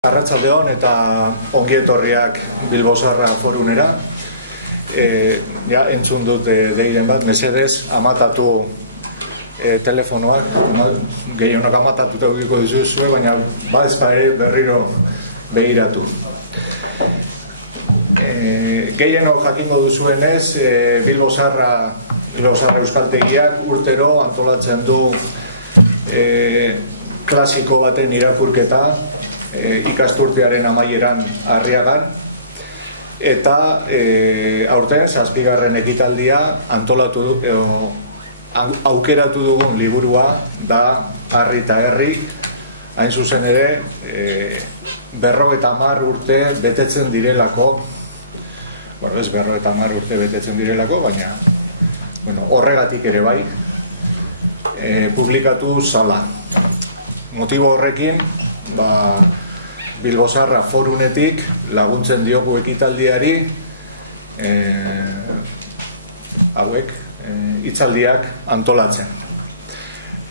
Arratsaldeon eta ongi etorriak Bilbo Zaharra forunera. Entzun dut deiren bat, mesedez, amatatu telefonoak, gehienak amatatuta egiko dizuzue, baina ezpare berriro begiratu. Gehienok jakingo duzuenez, Bilbo Zaharra Euskaltegiak urtero antolatzen du klasiko baten irakurketa, ikasturtearen amaieran Arriagan, eta aurten 7. ekitaldia antolatu aukeratu dugun liburua da Harri eta Herri. Hain zuzen ere 50 urte betetzen direlako, ez 50 urte betetzen direlako, baina horregatik ere bai publikatu zala. Motibo horrekin Bilbo Zaharra forunetik laguntzen diogu ekitaldiari hitzaldiak antolatzen.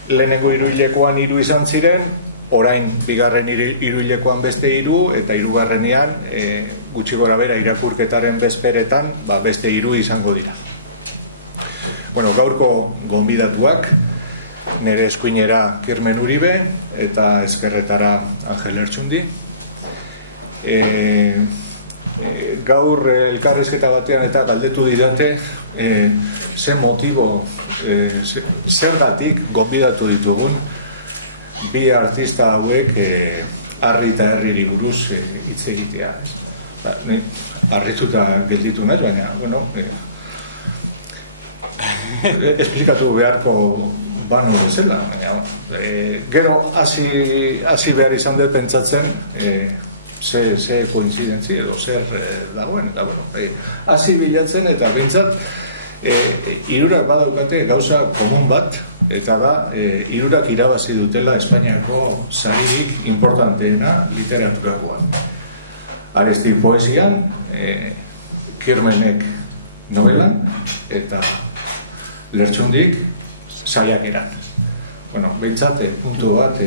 Lehenengo hiruhilekoan 3 izan ziren, orain bigarren hiruhilekoan beste 3, eta hirugarrenean gutxi gora bera irakurketaren bezperetan beste 3 izango dira. Gaurko gonbidatuak nire eskuinera Kirmen Uribe eta ezkerretara Angel Lertxundi. Gaur elkarrizketa batean eta galdetu didate ze motibo, zergatik gonbidatu ditugun bi artista hauek Harri eta Herriri buruz hitz egitea. Harrituta gelditu naiz, baina esplikatu beharko banu bezala. Gero hasi behar izan dut pentsatzen ze koinzidentzi edo zer dagoen, eta hasi bilatzen, eta bintzat hirurak badaukate gauza komun bat, eta da hirurak irabazi dutela Espainiako saririk importanteena literaturakoan. Aresti poesian, Kirmenek novelan, eta Lertxundik saiakeran. Bintzat puntu bat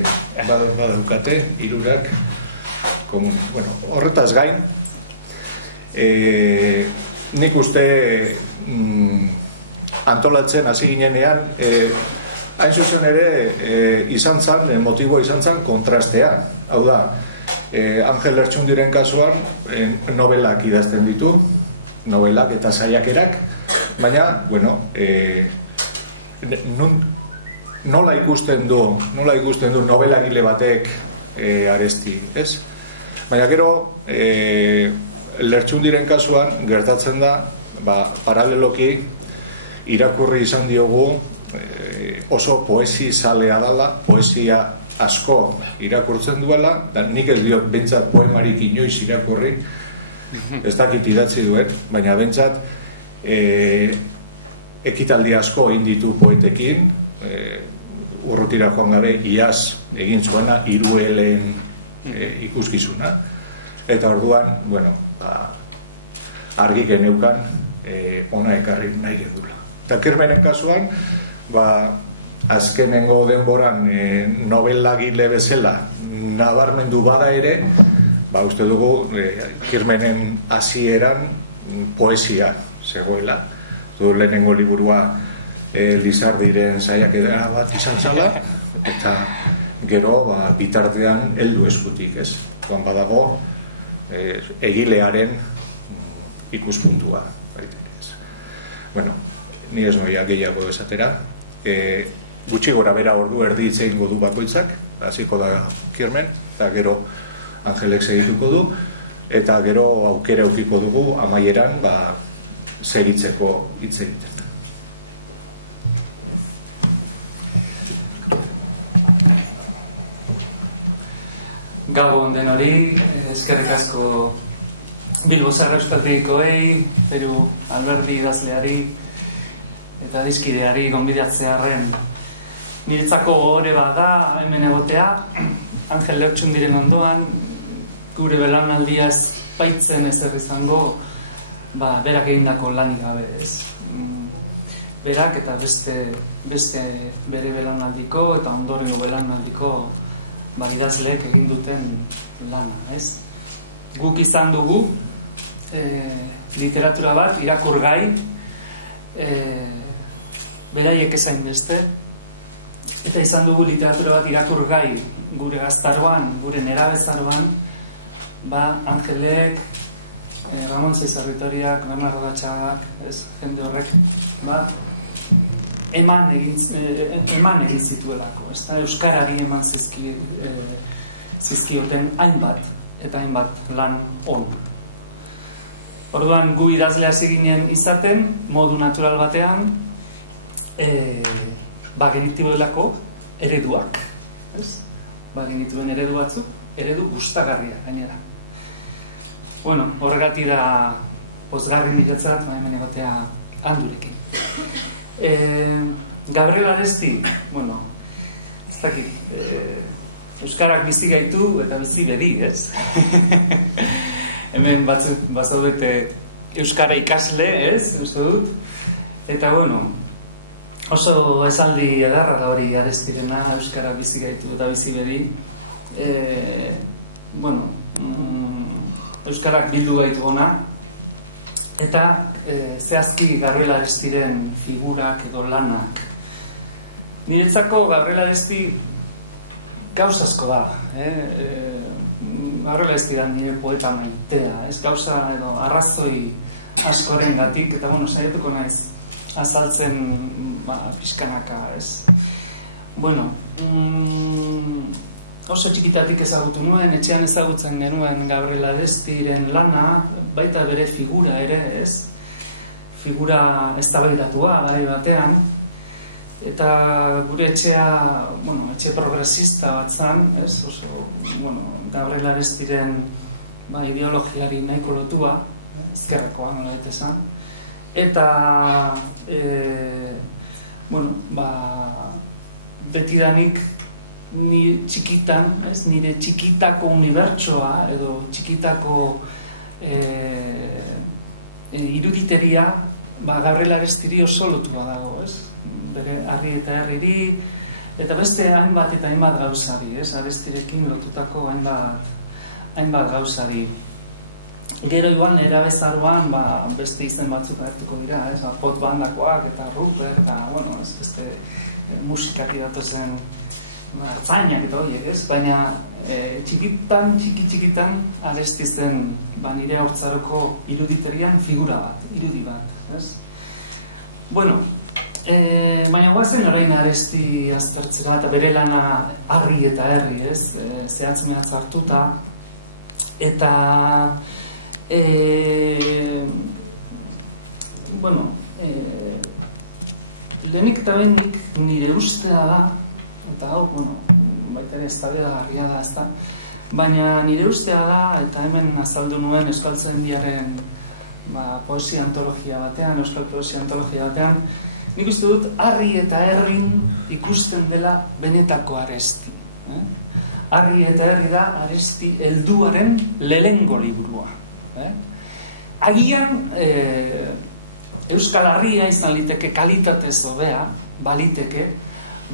badaukate hirurak komun. Horretaz gain, nik uste antolatzen hasi ginenean, hain zuzen ere izan zan, motiboa izan zan kontrastea. Hau da, Angel Lertxundiren kasuan novelak idazten ditu, novelak eta saiakerak, baina, nola ikusten du novelagile batek Aresti, ez? Baina gero Lertxundiren kasuan gertatzen da, paraleloki irakurri izan diogu oso poesi zalea dela, poesia asko irakurtzen duela, da nik ez diot bentsat poemarik inoiz irakurri, ez dakit idatzi duen, baina bentsat ekitaldi asko egin ditu poetekin, urrutira joan gabe iaz egin zuena Hiruelen ikuskizuna, eta orduan argi geneukan ona ekarri nahi gedula. Eta Kirmenen kasuan azkenengo denboran novelagile bezala nabarmendu bada ere, uste dugu Kirmenen hasieran poesia zegoela. Lehenengo liburua Lizardiren saiakera bat izan zala, eta gero bitartean heldu eskutik, ez? Badago egilearen ikuspuntua. Ni ez noia gehiago esatera. Gutxi gora bera ordu erdi hitz egingo du bakoitzak, hasiko da Kirmen, eta gero Angelek segituko du, eta gero aukera edukiko dugu amaieran segitzeko hitz egiten. Gabon denori, eskerrik asko Bilbo Zaharra Euskaltegikoei, Peru Alberdi idazleari eta dizkideari gonbidatzearren. Niretzako gogore bat da hemen egotea, Angel Lertxundiren ondoan, gure belaunaldia ez baitzen ezer izango, berak egindako lanik gabe, ez? Berak eta beste bere belaunaldiko eta ondorengo belaunaldiko idazleek egin duten lana, ez? Guk izan dugu literatura bat irakurgai, beraiek ezain beste, eta izan dugu literatura bat irakurgai gure gaztaroan, gure nerabezaroan, Angelek, Ramon Zizarritoriak, Bernardo Gatxagak, jende horrek, eman egin zituelako, euskarari eman zizkioten hainbat eta hainbat lan on. Orduan gu idazle hasi ginen izaten, modu natural batean, genituelako ereduak. Genituen eredu batzuk, eredu gustagarria gainera. Horregatik da pozgarri niretzat, hemen egotea Handurekin. Gabriel Aresti, ez dakit, euskarak bizi gaitu eta bizi bedi, ez? Hemen bazaudete euskara ikasle, ez? Uste dut. Eta, oso esaldi edarra da hori Arestirena, euskara bizi gaitu eta bizi bedi. Euskarak bildu gaitu gona, eta zehazki Gabriel Arestiren figurak edo lanak. Niretzako Gabriel Aresti gauza asko da. Gabriel Aresti da nire poeta maitea, ez gauza edo arrazoi askoren gatik, eta saiatuko naiz azaltzen pixkanaka, ez? Oso txikitatik ezagutu nuen, etxean ezagutzen genuen Gabriel Arestiren lana, baita bere figura ere, ez? Figura eztabaidatua garai batean, eta gure etxea, etxe progresista bat zan, ez? Oso, Gabriel Arestiren ideologiari nahiko lotua, ezkerrekoa, nola ditezan, eta betidanik ni txikitan, nire txikitako unibertsoa edo txikitako iruditeria Gabriel Arestiri oso lotua dago, bere harri eta herriri eta beste hainbat eta hainbat gauzari, Arestirekin lotutako hainbat gauzari. Gero igual nerabezaroan beste izen batzuk hartuko dira, pot bandakoak eta Ruper eta beste musikari datozen hartzainak eta horiek, baina txikitan Aresti zen nire haurtzaroko iruditerrian figura bat, irudi bat. Baina guazen orain Aresti aztertzera eta bere lana harri eta herri, zehatz mehatz hartuta, eta lehenik eta behinik nire ustea da, eta hau, baita ere eztabaidagarria da, ezta? Baina nire ustea da, eta hemen azaldu nuen Euskaltzaindiaren poesia antologia batean, euskal poesia antologia batean, nik uste dut harri eta herrin ikusten dela benetako Aresti. Harri eta herri da Aresti helduaren lehengo liburua. Agian Euskal Herria izan liteke kalitatez hobea, baliteke,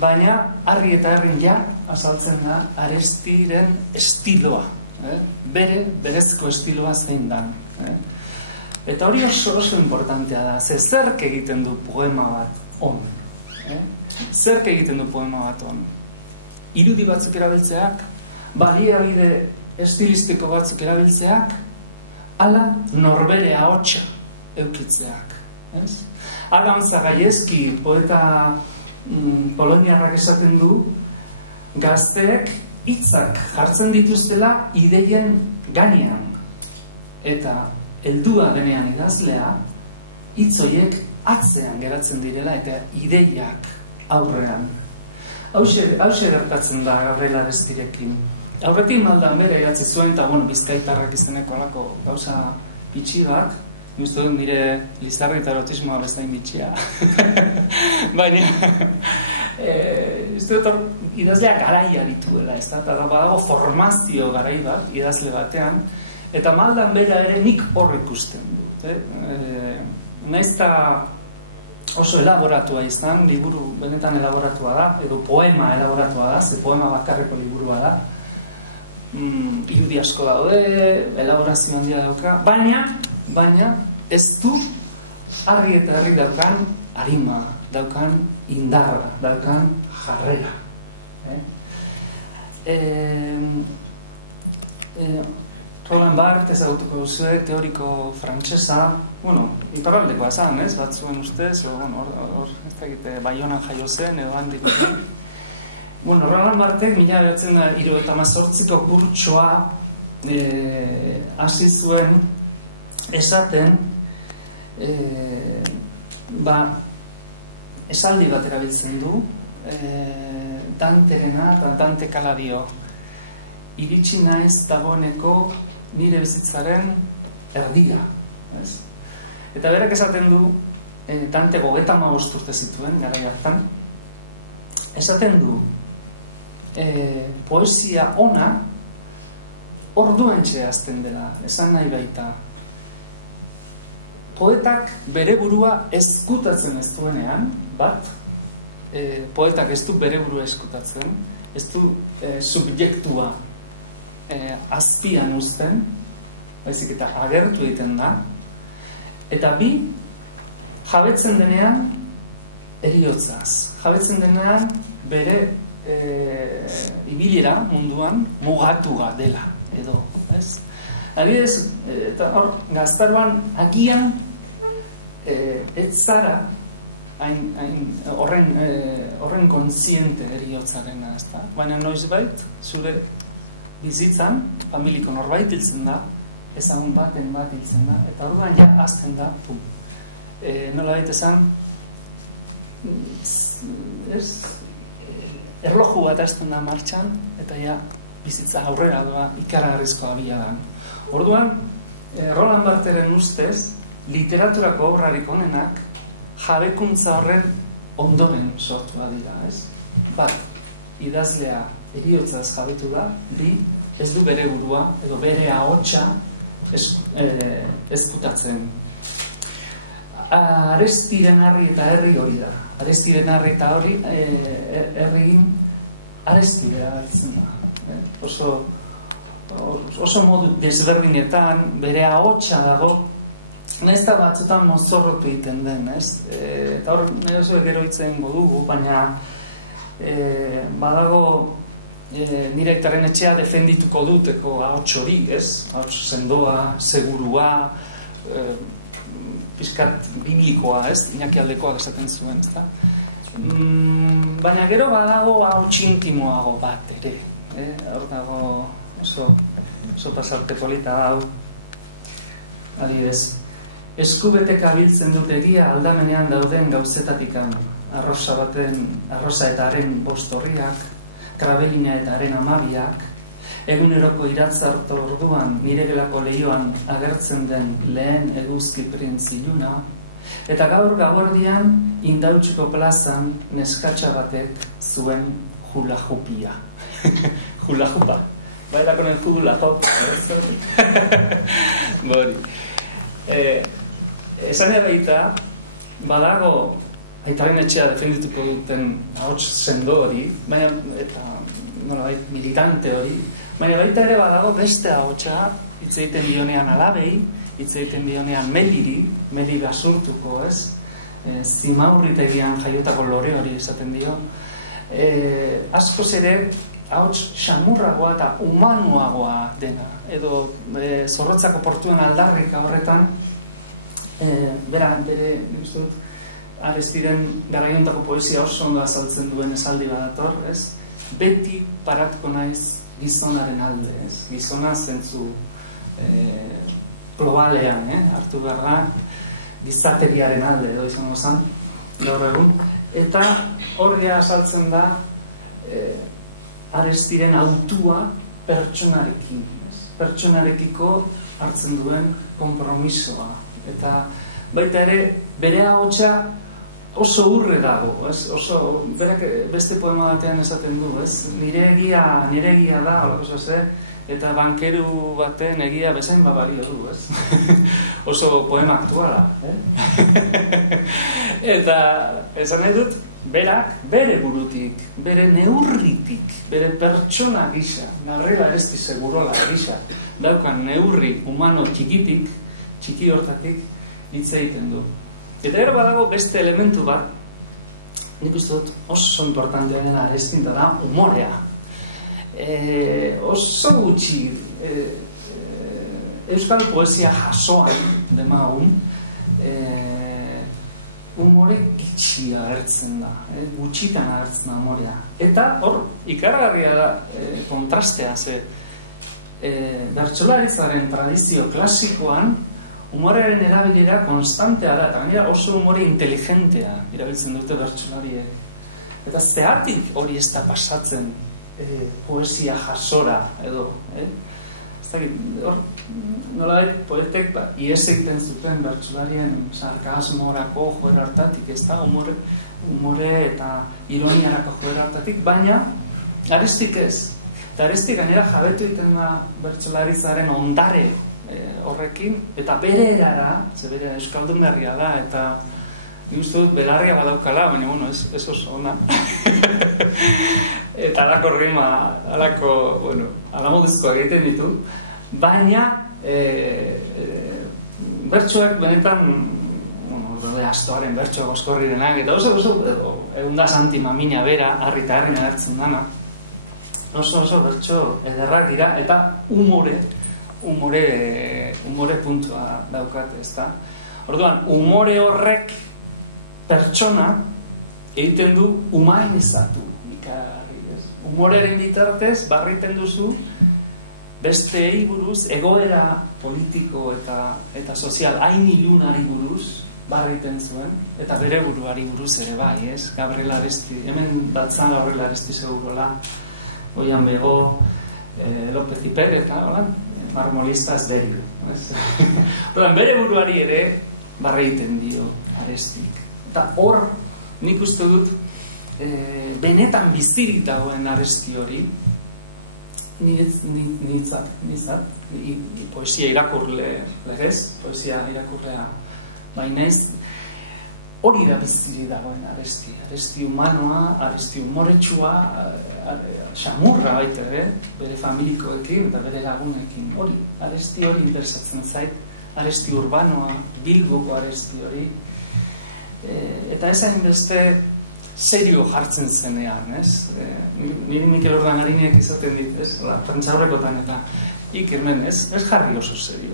baina harri eta herrin azaltzen da Arestiren estiloa, berezko estiloa zein da. Eta hori oso importantea da, zerk egiten du poema bat on. Zerk egiten du poema bat on. Irudi batzuk erabiltzeak, baliabide estilistiko batzuk erabiltzeak, ala norbere ahotsa eukitzeak. Adamza Gaiezki, poeta poloniarrak esaten du, gazteek hitzak jartzen dituztela ideien gainean. Eta heldua denean idazlea, hitz horiek atzean geratzen direla eta ideiak aurrean. Hauxe gertatzen da Gabriel Arestirekin. Aurretik maldan bere idatzi zuen, eta bizkaitarrak izeneko alako gauza bitxibak, uste dut nire Lizarri eta erotismoa bezain bitxia. Baina, uste dut idazlea garai arituela, eta badago formazio garai bat, idazle batean, eta maldan bera ere nik hor ikusten dut. Naizta oso elaboratua izan, liburu benetan elaboratua da, edo poema elaboratua da, ze poema bakarreko liburua da. Irudi asko daude, elaborazio handia dauka, baina ez du harri eta harri daukan arima, daukan indarra, daukan jarrera. Roland Barthes ezagutuko duzue, teoriko frantsesa, iparraldekoa esan, ez? Batzuen ustez, hor ez dakite Baionan jaio zen, edo handik. Roland Barthesek 1978ko kurtsoa hasi zuen esaten esaldi bat erabiltzen du Danterena eta Dantek hala dio: iritsi naiz dagoeneko nire bizitzaren erdira, eta berak esaten du, Dante 35 urte zituen garai hartan, esaten du poesia ona orduantxe hasten dela, esan nahi baita poetak bere burua ezkutatzen ez duenean, poetak ez du bere burua ezkutatzen, ez du subjektua azpian uzten, baizik eta agertu egiten da, eta bi, jabetzen denean heriotzaz, jabetzen denean bere ibilera munduan mugatua dela, edo, ez? Adibidez, eta hor, gaztaroan agian ez zara horren kontziente heriotzarena, ezta? Baina noizbait, zure bizitzan, familiko norbait hiltzen da, ezagun baten bat hiltzen da, eta orduan ja azten da, nola baita esan, erloju bat azten da martxan, eta ja bizitza aurrera doa ikaragarrizko abiadan. Orduan, Roland Barthesen ustez, literaturako obrarik onenak jabekuntza horren ondoren sortua dira, ez? Bat, idazlea heriotzaz jabetu da, bi, ez du bere burua edo bere ahotsa ezkutatzen. Arestiren harri eta herri hori da. Arestiren harri eta herriin arestidea hartzen da. Oso modu desberdinetan bere ahotsa dago, nahiz eta batzutan mozorrotu egiten den, ez? Eta hor, nire oso gero hitzen godugu, baina badago nire aitaren etxea defendituko duteko ahots hori, ez? Ahots sendoa, segurua, pixkat biblikoa, ez? Iñaki Aldekoak esaten zuen, ez da? Baina gero badago ahots intimoago bat ere, hor dago oso pasarte polita hau, adibidez. Eskubeteka biltzen dut egia aldamenean dauden gauzetatikan, arrosa eta haren 5 orriak, krabelina eta haren 12ak, eguneroko iratzarto orduan nire gelako lehioan agertzen den lehen eguzki printzi iluna, eta gaur gauerdian Indautxuko plazan neskatxa batek zuen hula-hupia. Hula-hupa. Baila con el hula-hop. Bori. Esan baita, badago aitaren etxea defendituko duten ahots sendo hori, baina, eta nolabait militante hori, baina baita ere badago beste ahotsa hitz egiten dionean alabei, hitz egiten dionean Meli Basurtuko, ez? Zimaurritegian jaiotako lore hori esaten dio. Askoz ere ahots xamurragoa eta humanuagoa dena, edo Zorrotzako portuen aldarrika horretan, bere Arestiren garaiontako poesia oso ondo azaltzen duen esaldi badator, ez? Beti paratuko naiz gizonaren alde, ez? Gizona zentzu globalean, hartu behar da, gizateriaren alde, edo izango zen, gaur egun. Eta horria azaltzen da Arestiren autua pertsonarekin, pertsonarekiko hartzen duen konpromisoa. Eta baita ere, bere ahotsa oso urre dago, berak beste poema batean esaten du, nire egia da, eta bankeru baten egia bezain balio du, ez? Oso poema aktuala, Eta esan nahi dut, berak, bere burutik, bere neurritik, bere pertsona gisa, narrela aresti segurola gisa, daukan neurri humano txikitik, txiki hortatik, hitz egiten du. Eta gero badago beste elementu bat, nik uste dut oso importantea dena arestinta da umorea. Oso gutxi euskal poesia jasoan demagun umore gitxi agertzen da, gutxitan agertzen da umorea. Eta hor ikaragarria da kontrastea, ze bertsolaritzaren tradizio klasikoan umorearen erabilera konstantea da, eta gainera oso umore inteligentea erabiltzen dute bertsolariek. Eta zergatik hori ez da pasatzen poesia jasora edo, ez dakit, hor nolabait poetek ihes egiten zuten bertsolarien sarkasmorako joera hartatik, ez da, umore eta ironiarako joera hartatik, baina Arestik ez. Eta Arestik gainera jabetu egiten da bertsolaritzaren ondare horrekin, eta bere erara, ze bere euskaldun berria da, eta nik uste dut belarria badaukala, baina bueno, ez oso ona. Eta alako rima, alamoduzkoa egiten ditu, baina bertsoak benetan, astoaren bertsoak oskorri denak, eta oso eunda santi mamina bera, harri eta harri agertzen dana, oso bertso ederrak dira, eta umore puntua daukat, ez da. Orduan, umore horrek pertsona egiten du humanizatu ikaragarri, ez? Umorearen bitartez barriten duzu besteei buruz, egoera politiko eta sozial hain ilunari buruz barriten zuen, eta bere buruari buruz ere bai, ez? Gabriel Aresti, hemen batzan Gabriel Aresti segurola, Oian Bego, López y Pérez, holan? Marmolista ez berio. Bere buruari ere barreiten dio Arestik. Eta hor nik uste dut benetan bizirik dagoen Aresti hori nitzat poesia irakurle legez, poesia irakurlea bainez, hori da bizirik dagoen Aresti humanoa, Aresti humoretsua, xamurra baita bere familikoekin eta bere lagunekin, hori, Aresti hori interesatzen zait, Aresti urbanoa, Bilboko Aresti hori, eta ez hain beste serio jartzen zenean, ez? Niri Mikel Urdangarinek izaten dit, ez? Prentsaurrekotan eta Ikermen, ez jarri oso serio.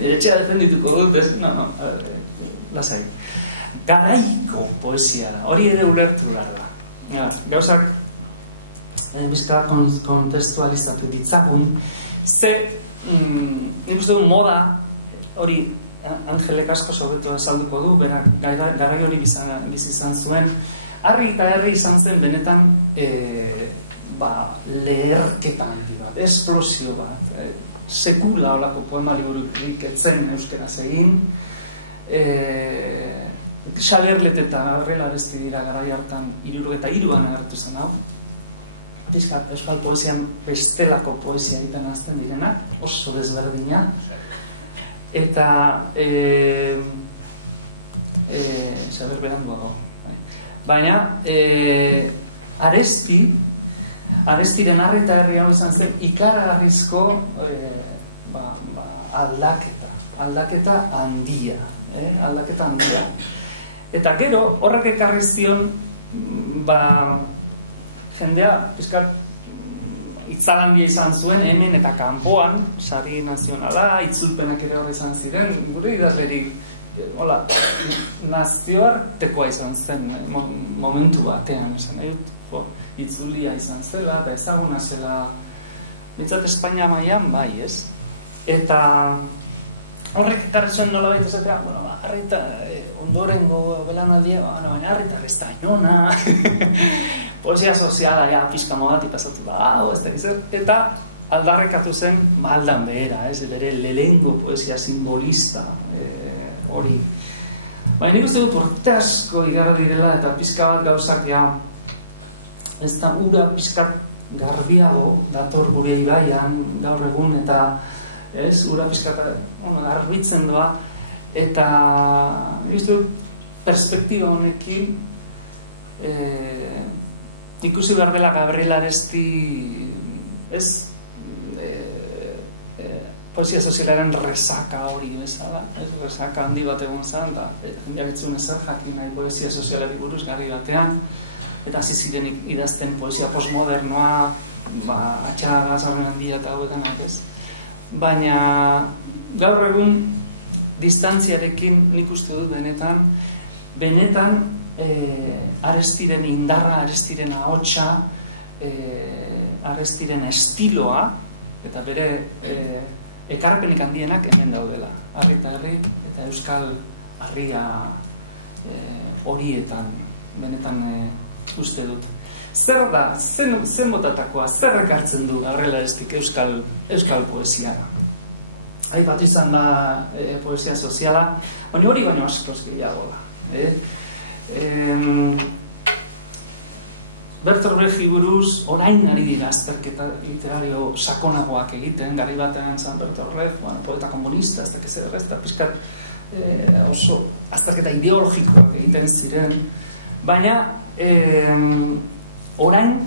Etxea defendituko dut, ez? No, lasai. Garaiko poesia da, hori ere ulertu behar da. Gauzak bizka kontestualizatu ditzagun, ze nik uste du moda hori Angelek asko sobeto esalduko du, berak garai hori bizi izan zuen, harri eta herri izan zen benetan leherketa handi bat, esplosio bat, sekula olako poema libururik etzen euskaraz egin, Xalerlet eta Gabriel Aresti dira garai hartan 73an agertu zen hau. Euskal poesian bestelako poesia egiten hasten direnak, oso desberdina. Eta Xaber beranduago. Baina Arestiren harri eta herri hau izan zen ikaragarrizko aldaketa handia. Aldaketa handia. Eta gero, horrek ekarri zion jendea pizkat itzalandia izan zuen hemen eta kanpoan, sari nazionala, itzulpenak ere horre izan ziren, gure idazlerik nazioartekoa izan zen momentu batean, itzulia izan zela, eta ezaguna zela bintzat Espainia mailan bai, ez? Eta horrek ekarri zuen nola baita esatea, harrita ondorengo belanaldia, baina harrita ez da inona, poesia soziala ja pixka modati pasatu da, ez da gizet, eta aldarrekatu zen maldan behera, bere lehengo poesia simbolista hori. Baina nik uste dut urte asko igarra direla eta pixka bat gauzak ja, ez da ura pixka garbiago dator gure ibaian gaur egun, eta ura pizkata garbitzen doa, eta perspektiba honekin ikusi behar dela Gabriel Aresti poesia sozialaren resaka hori bezala, resaka handi bat egon zen, eta jendeak etzun ezer jakin nahi poesia sozialari buruz garri batean, eta hasi ziren idazten poesia postmodernoa, atxaga, zarren handia eta hauetanak ez. Baina gaur egun distantziarekin nik uste dut benetan Arestiren indarra, Arestiren ahotsa, Arestiren estiloa, eta bere ekarpenik handienak hemen daudela. Harri eta herri, eta euskal harria horietan, benetan uste dut. Zer da, zen botatakoa, zer ekartzen du Gabriel Arestik euskal poesiara? Aipatu izan da poesia soziala, hori baino askoz gehiago da. Bertolt Brecht buruz orain ari dira azterketa literario sakonagoak egiten, garri batean zan Bertolt Brecht, poeta komunista, ez dakiz eder, eta pizkat oso azterketa ideologikoak egiten ziren, baina orain,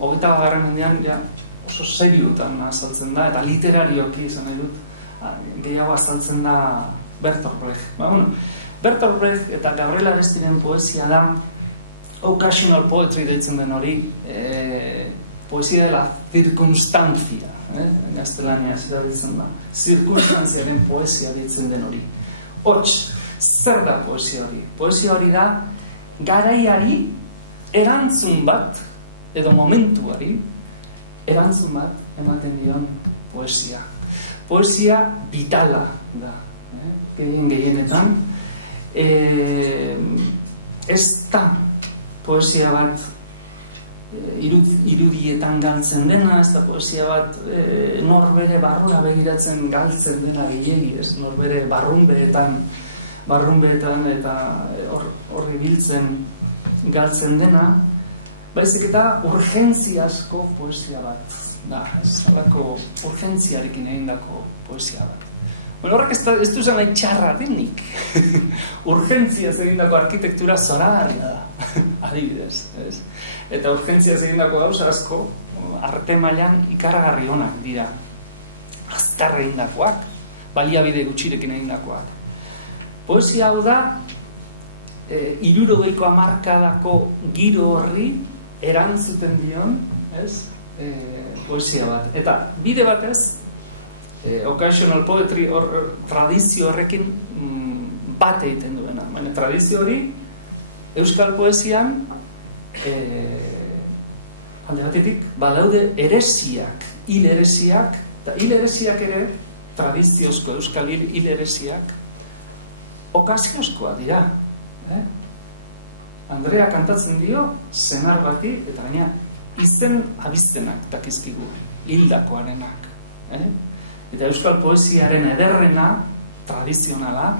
20. mendean oso seriotan azaltzen da, eta literarioki izan nahi dut, gehiago azaltzen da Bertolt Brecht. Bertolt Brecht eta Gabriel Arestiren poesia da occasional poetry deitzen den hori, poesia de la circunstancia, gaztelania zerabiltzen da, zirkunstantziaren poesia deitzen den hori. Hots, zer da poesia hori? Poesia hori da garaiari erantzun bat, edo momentuari erantzun bat ematen dion poesia. Poesia vitala da, gehienetan. Ez da poesia bat irudietan galtzen dena, ez da poesia bat norbere barrura begiratzen galtzen dena gehiegi, ez norbere barrunbeetan eta horri biltzen galtzen dena, baizik eta urgentziazko poesia bat da, ez alako urgentziarekin egindako poesia bat. Horrek ez du zen nahi txarra denik. Urgentziaz egindako arkitektura zoragarria da, adibidez. Eta urgentziaz egindako gauza asko, arte mailan ikaragarri onak dira. Azkar egindakoak, baliabide gutxirekin egindakoak. Poesia hau da, 60ko hamarkadako giro horri erantzuten dion, poesia bat. Eta bide batez, occasional poetry tradizio horrekin bat egiten duena. Baina tradizio hori euskal poesian alde batetik balaude heresiak, hil heresiak, eta hil heresiak ere tradiziozko euskal hil heresiak okasiozkoa dira. Andrea kantatzen dio senar bati, eta baina izen abiztenak dakizkigu, hildakoarenak. Eta euskal poesiaren ederrena, tradizionala,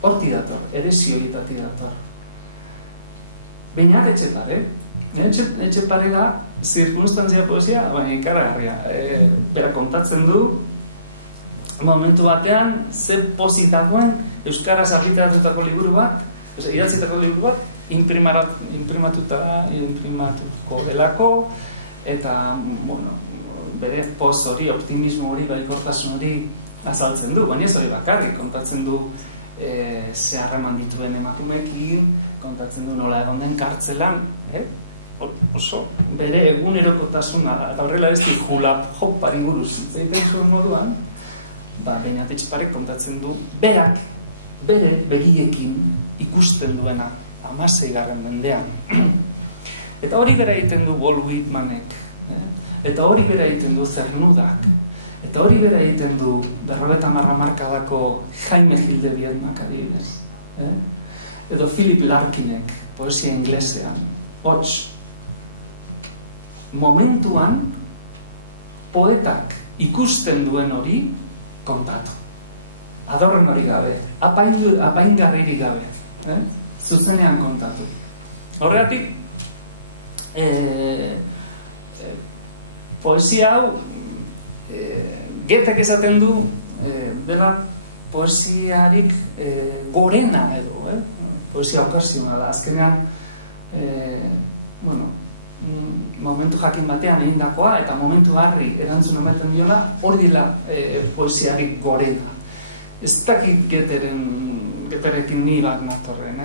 horti dator, eresio hitati dator. Beñat Etxepare, Etxepare da zirkunstantzia poesia, baina ikaragarria. Bera kontatzen du, momentu batean, ze positagoen euskaraz argitaratutako liburu bat, idatzitako liburu bat, imprimatuko delako, eta, bere poz hori, optimismo hori, baikortasun hori azaltzen du, baina ez hori bakarrik, kontatzen du zeharreman dituen emakumeekin, kontatzen du nola egon den kartzelan, oso bere egunerokotasuna, eta horrela ez di julap-hopari buruz zeiten zuen moduan, Beñat Etxeparek kontatzen du berak, bere begiekin ikusten duena 16. mendean. Eta hori bera egiten du Walt Whitmanek, eta hori bera egiten du Cernudak, eta hori bera egiten du 50 hamarkadako Jaime Gil de Biedmak adibidez, edo Philip Larkinek poesia inglesean. Hots, momentuan poetak ikusten duen hori kontatu, adorren hori gabe, apaingarririk gabe, zuzenean kontatu. Horregatik poesia hau Goethek esaten du dela poesiarik gorena edo, poesia okasionala. Azkenean, momentu jakin batean egindakoa eta momentu harri erantzun ematen diola, hori dela poesiarik gorena. Ez dakit Goetherekin ni bat natorren,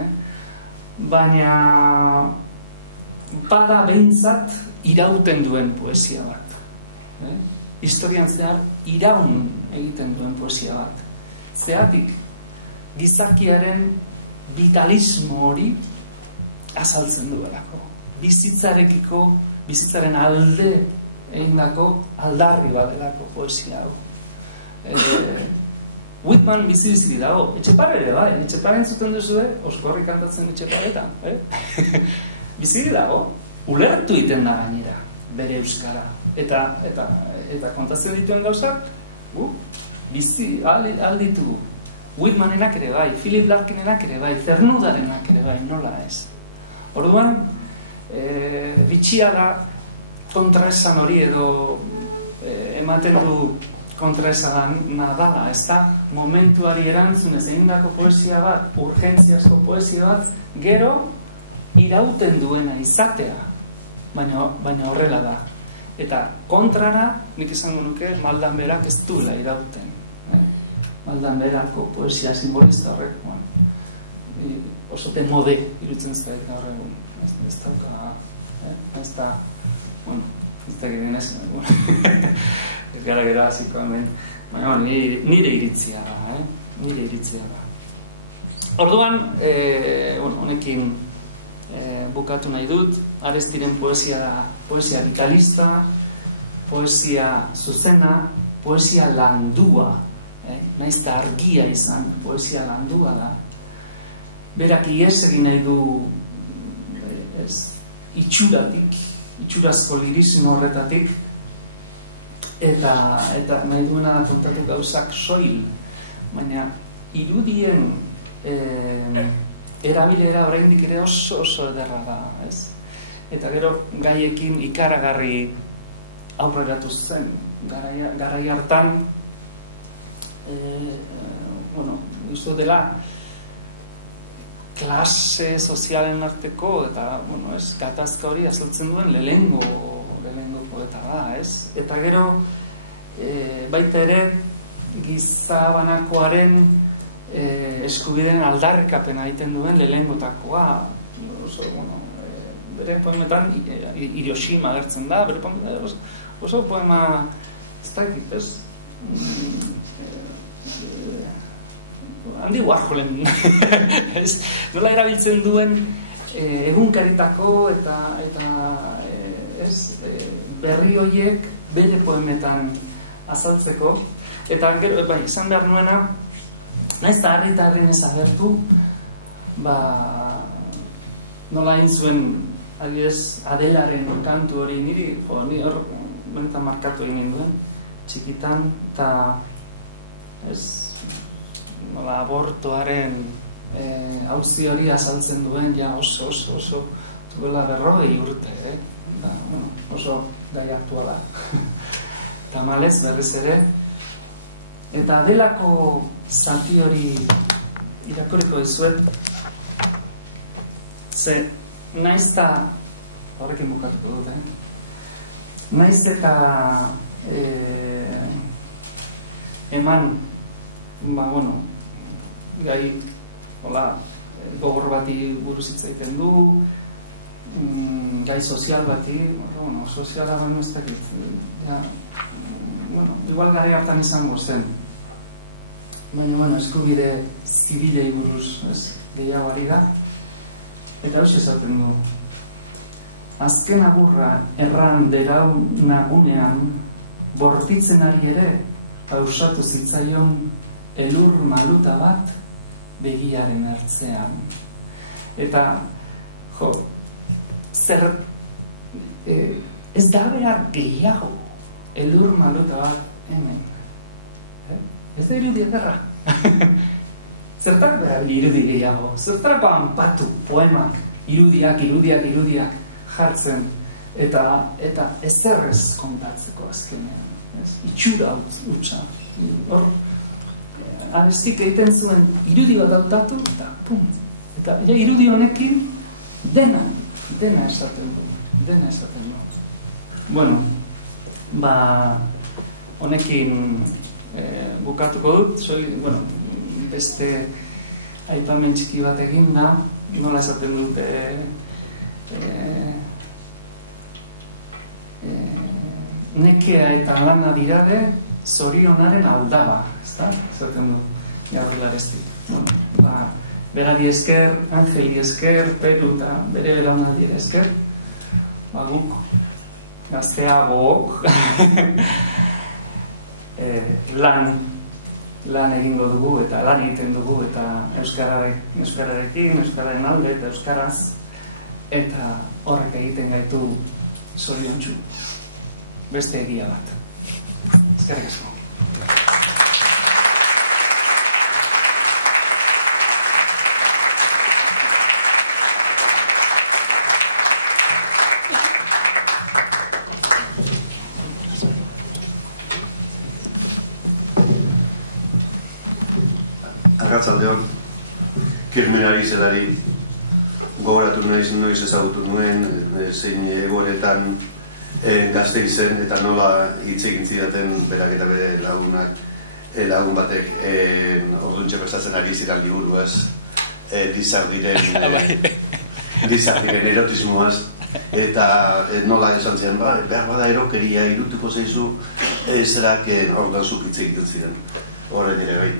baina bada behintzat irauten duen poesia bat. Historian zehar iraun egiten duen poesia bat. Zeratik, gizakiaren vitalismo hori azaltzen duelako. Bizitzaren alde egindako aldarri badelako poesia hau. Whitman bizi dago, Etxepare ere bai, Etxepare entzuten duzue, Oskorri kantatzen Etxeparetan, bizi dago, ulertu egiten da gainera, bere euskara, eta kontatzen dituen gauzak, bizi alditugu. Whitmanenak ere bai, Philip Larkinenak ere bai, Cernudarenak ere bai, nola ez. Orduan, bitxia da kontraesan hori edo ematen du kontraesan dala, ez da momentuari erantzunez egindako poesia bat, urgentziazko poesia bat, gero irauten duena izatea, baina horrela da. Eta kontrara, nik izango nuke, Maldan berak ez duela irauten. Maldan berako poesia simbolista horrek, oso demode irutzen zait gaur egun. Ez dauka, ez da, ez da giren ez, ez gara gero hasiko hemen, baina nire iritzia da, nire iritzia da. Orduan, honekin bukatu nahi dut, Arestiren poesia da, poesia vitalista, poesia zuzena, poesia landua, naiz da argia izan, poesia landua da. Berak ihes egin nahi du itxuratik, itxurazko lirismo horretatik, eta nahi duena kontatu gauzak soil, baina irudien erabilera oraindik ere oso ederra da, ez? Eta gero gaiekin ikaragarri aurreratu zen, garai hartan, izo dela klase sozialen arteko eta, gatazka hori azaltzen duen lehengo poeta da, ez? Eta gero, baita ere, gizabanakoaren eskubideen aldarrikapena egiten duen lehengotakoa, bere poemetan Hiroshima agertzen da, bere poemetan oso poema ez dakit, ez? Andy Warholen nola erabiltzen duen egunkaritako eta berri horiek bere poemetan azaltzeko, eta gero izan behar nuena naiz eta harri eta harrin ez agertu nola egin zuen Adelaren kantu hori niri hor benetan markatu egin duen txikitan, eta nola abortoaren auzi hori azaltzen duen oso duela 40 urte, oso gai aktuala tamalez berriz ere. Eta Adelako zati hori irakurriko dizuet, ze naiz eta horrekin bukatuko dut, naiz eta eman gai gogor bati buruz hitz egiten du, gai sozial bati, soziala baino ez dakit, igual gari hartan izango zen, baina eskubide zibilei buruz gehiago ari da, eta hau esaten du, azken agurra erran deraunagunean bortitzen ari ere pausatu zitzaion elur maluta bat begiaren ertzean. Eta zer ez da behar gehiago elur maluta bat hemen, ez da irudi ederra. Zertak behar irudi gehiago, zertarako anpatu poemak irudiak jartzen eta ezerrez kontatzeko azkenean, itxura hutsa. Hor, Arestik egiten zuen irudi bat hautatu, eta pum. Eta irudi honekin dena esaten du. Bueno, honekin bukatuko dut, beste aipamen txiki bat egin da, nola esaten dute nekea eta lana dirade zorionaren aldaba, esaten du Gabriel Arestik. Berari esker, Angeli esker, Peru eta bere belaunaldi esker, guk gazteagook lan egingo dugu eta lan egiten dugu eta euskararekin, euskararen alde eta euskaraz, eta horrek egiten gaitu zoriontsu beste egia bat. Eskerrik asko. Arratsaldeon, Kirmenari zelari gogoratu noiz ezagutu nuen, zein egoeretan Gasteizen eta nola hitz egin zidaten berak eta bere lagun batek orduntxe prestatzen ari ziren liburuaz, Lizardiren erotismoaz, eta nola esan ziren, behar bada erokeria irutuko zaizu, zerak orduan zuk hitz egiten ziren. Horren ere bai.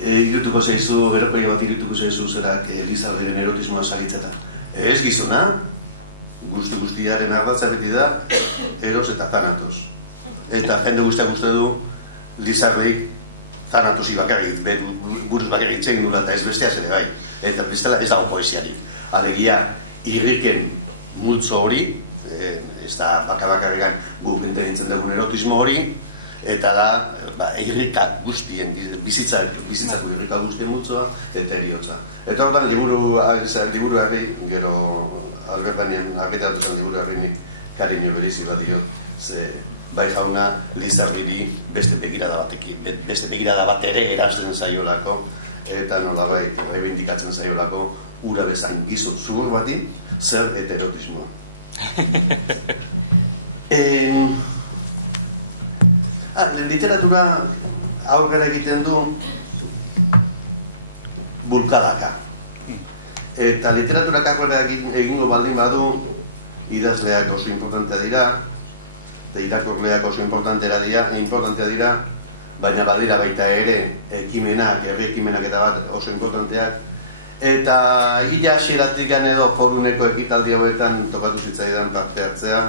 Irutuko zaizu, erokeria bat irutuko zaizu zerak Lizardiren erotismoa saritzeta. Ez gizona, guztiaren ardatza beti da eros eta thanatos. Eta jende guztiak uste du Lizardik thanatosi bakarrik, buruz bakarrik itzegin dula eta ez besteaz ere bai. Eta bestela ez dago poesiarik. Alegia, irriken multzo hori, ez da bakabakarrikan guk entenintzen dugun erotismo hori, eta da irrikak guztien, bizitzako irrikak guztien multzoa eta eriotza. Eta horretan liburu harri, gero Albertanian argitaratu zen liburu harri nik kariño berizi bat diot, ze bai jauna Lizardiri beste begirada bat ere erazten zaiolako, eta nolabait reivindikatzen zaiolako ura bezan gizon zuhur bati zer eta erotismoa. Literatura aurrera egiten du bulkadaka. Eta literaturak aurrera egingo baldin badu, idazleak oso importantea dira, eta irakurleak oso importantea dira, baina badira baita ere ekimenak, herri ekimenak eta bat oso importanteak. Eta ila hasieratik edo foruneko ekitaldi hauetan tokatu zitzaidan parte hartzea,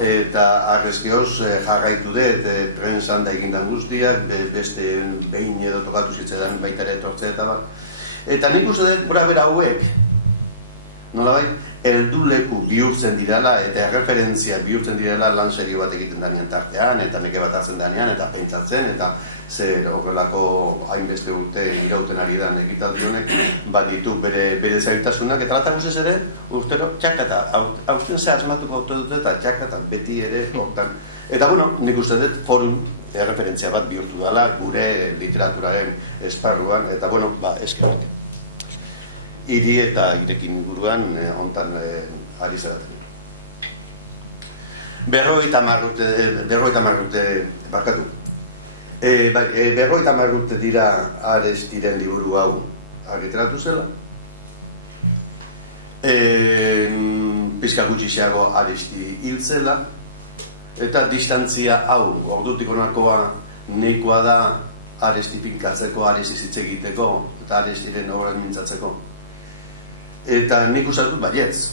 eta arrezkioz jarraitu dut prensan da egindan guztiak, beste behin edo tokatu zitzaidan baita ere etortzea eta bat. Eta nik uste dut bera hauek, nolabait, helduleku bihurtzen direla eta erreferentzia bihurtzen direla lan serio bat egiten danean tartean, eta neke bat hartzen danean, eta pentsatzen, eta zer horrelako hainbeste urte irauten ari dan ekitaldi honek, baditu bere zailtasunak, eta lata guzez ere, urtero, txakata, hausten ze asmatuko auto dute, eta txakata beti ere hortan. Eta bueno, nik uste dut forum erreferentzia bat bihurtu dela, gure literaturaren esparruan, eta bueno, eskerrak. Hiri eta irekin inguruan hontan ari zeraten. 50 urte barkatu. 50 urte dira Arestiren liburu hau argitaratu zela. Pizka gutxixeago Aresti hil zela, eta distantzia hau ordutik honakoa nahikoa da Aresti finkatzeko, Aresti hitz egiteko eta Arestiren obrak mintzatzeko. Eta nik uste dut baietz.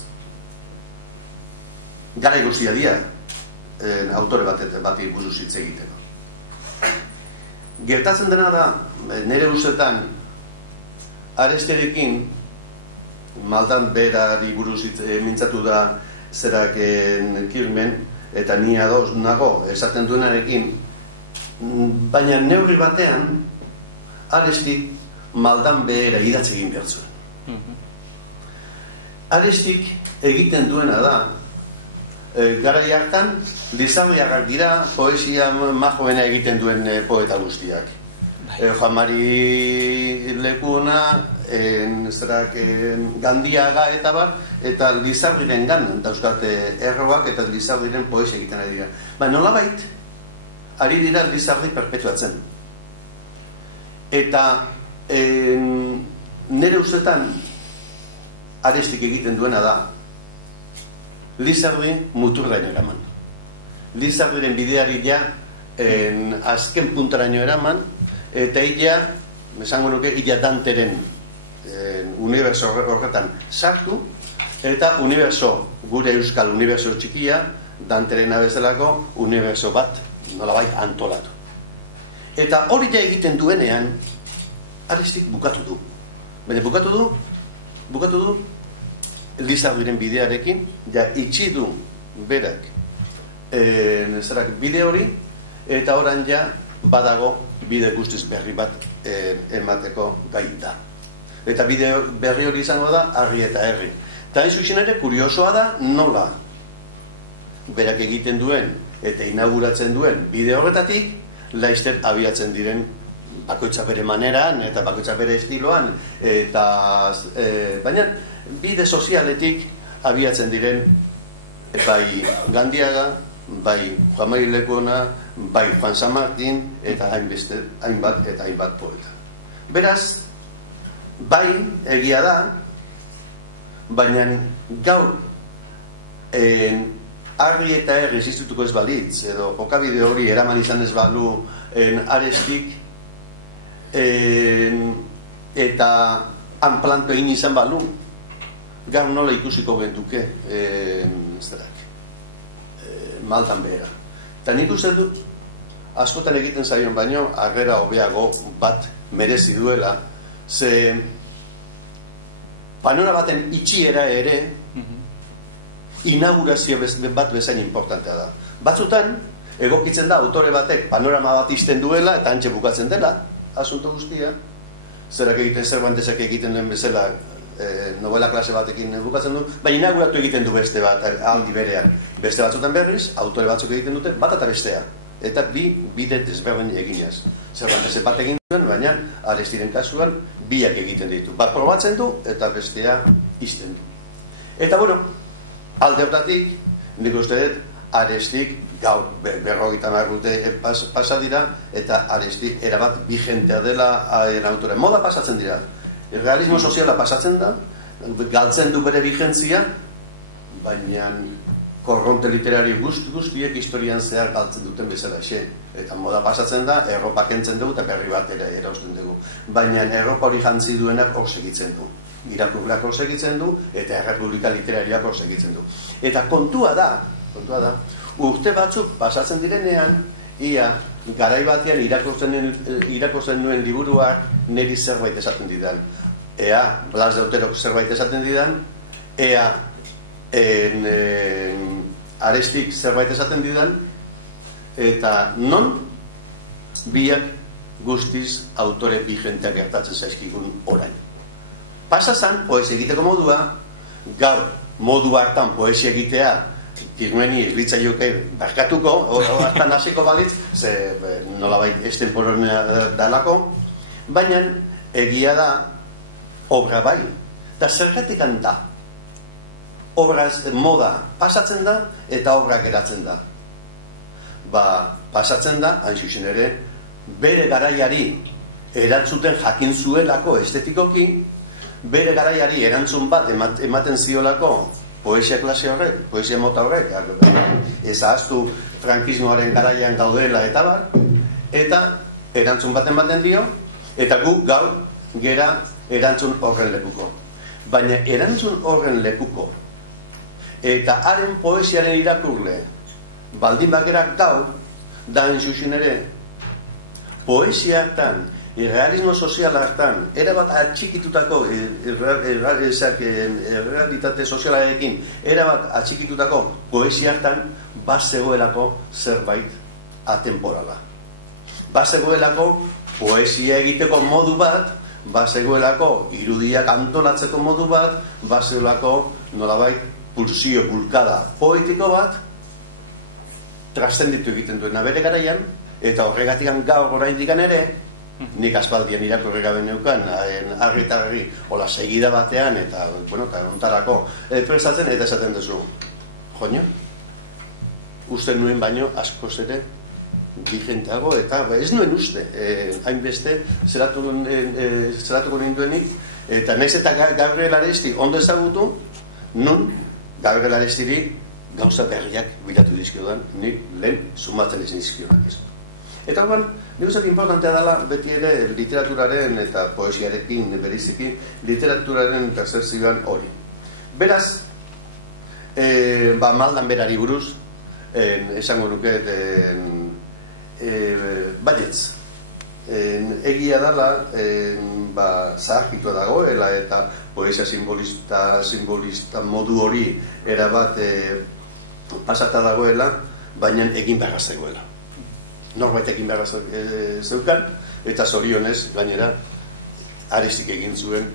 Gara guztia dira autore bati buruz hitz egiteko. Gertatzen dena da, nire ustetan Arestirekin maldan berari buruz mintzatu da zerak Kirmen, eta ni ados nago esaten duenarekin, baina neurri batean Arestik maldan behera idatze egin behar zuen. Arestik egiten duena da, garai hartan, Lizarriagak dira poesia majoena egiten duen poeta guztiak. Juan Mari Lekuna, Gandiaga eta bar, eta Lizarriren gan dauzkate erroak eta Lizarriren poesia egiten ari dira. Nolabait, ari dira Lizarri perpetuatzen. Eta nire ustetan Arestik egiten duena da Lizarri muturraino eraman. Lizarriren bideari ja azken puntaraino eraman, eta illa, esango nuke, illa Danteren uniberso horretan sartu, eta uniberso, gure euskal uniberso txikia, Danteren abezalako uniberso bat nolabait antolatu. Eta hori ja egiten duenean, Arestik bukatu du. Baina bukatu du Lizarriren bidearekin, ja itxi du berak bide hori, eta oran ja badago bide guztiz berri bat emateko gaita. Eta bide berri hori izango da Arri eta Herri. Eta hain zuzen ere, kuriosoa da nola berak egiten duen eta inauguratzen duen bide horretatik laizter abiatzen diren bakoitza bere maneran eta bakoitza bere estiloan, eta baina bide sozialetik abiatzen diren bai Gandiaga, bai Juan Mari Lekuna, bai Juan San Martin, eta hainbat poeta. Beraz, bai egia da, baina gaur Arri eta Herri existituko ez balitz, edo jokabide hori eraman izan ez balu Arestik, eta han planto egin izan balu, gaur nola ikusiko genduke maltan behera. Eta nik uste dut, askotan egiten zaion baino, harrera hobeago bat merezi duela, ze panora baten itxiera ere, inaugurazio bat bezain importantea da. Batzutan, egokitzen da, autore batek panorama bat izten duela, eta antxe bukatzen dela, asunto guztia, zerak egiten Cervantesek egiten duen bezala, novela klase batekin bukatzen du, baina inauguratu egiten du beste bat aldi berean. Beste batzutan berriz, autore batzuk egiten dute, bat eta bestea. Eta bi bide desberdin eginez. Cervantesek bat egin duen, baina Arestiren kasuan biak egiten ditu. Bat probatzen du, eta bestea izten du. Eta bueno, alde hortatik, nik uste dut, Arestik gaur 50 urte pasa dira, eta Arestik erabat bigentea dela autore. Moda pasatzen dira. Realismo soziala pasatzen da, galtzen du bere bigentzia, baina korronte literari guztiek historian zehar galtzen duten bezala xe. Eta moda pasatzen da, Erropa kentzen dugu eta berri bat erausten dugu. Baina Erropa hori jantzi duenak hor segitzen du. Irakurleak hor segitzen du, eta Errepublika literariak hor segitzen du. Eta kontua da, urte batzuk pasatzen direnean, ia garai batean irakurtzen nuen liburuak niri zerbait esaten didan. Ea Blas de Oterok zerbait esaten didan, ea Arestik zerbait esaten didan, eta non biak guztiz autore bigenteak gertatzen zaizkigun orain. Pasazan, poesia egiteko modua, gaur modu hartan poesia egitea Kirmeni ez joke barkatuko, hartan hasiko balitz, ze nolabait estemporonea dalako, baina egia da obra bai. Eta zergatik da? Obraz moda pasatzen da eta obra geratzen da. Pasatzen da, hain zuzen ere, bere garaiari erantzuten jakin zuelako estetikoki, bere garaiari erantzun bat ematen ziolako poesia klase horrek, poesia mota horrek, ez ahaztu frankismoaren garaian gaudela eta bar, eta erantzun bat ematen dio, eta gu gaur gera erantzun horren lekuko. Baina erantzun horren lekuko, eta haren poesiaren irakurle, baldin bakerak gaur, da enxuxin ere, poesia hartan, realismo sozial hartan, erabat atxikitutako realitate sozialarekin, erabat atxikitutako poesia hartan, bazegoelako zerbait atemporala. Bazegoelako poesia egiteko modu bat, bazegoelako irudiak antolatzeko modu bat, bazegoelako nolabait pulsio bulkada poetiko bat trascenditu egiten duena bere garaian, eta horregatik gaur oraindik ere, nik aspaldian irakurri gabe neukan, argi eta argi, hola segida batean, eta, bueno, eta ontarako prestatzen, eta esaten duzu, joño, uste nuen baino askoz ere vigenteago, eta ez nuen uste, hainbeste zeratuko ninduenik, eta naiz eta Gabriel Aresti ondo ezagutu, nun Gabriel Arestiri gauza berriak bilatu dizkiodan, nik lehen sumatzen ez dizkiodan. Eta horban, nik uste importantea dela beti ere literaturaren eta poesiarekin beriziki literaturaren percepzioan hori. Beraz, maldan berari buruz, esango nuke baietz. Egia dela zaharkitua dagoela eta poesia simbolista modu hori erabat pasata dagoela, baina egin beharra zegoela. Norbait egin beharra zeukan, eta zorionez, gainera, Arestik egin zuen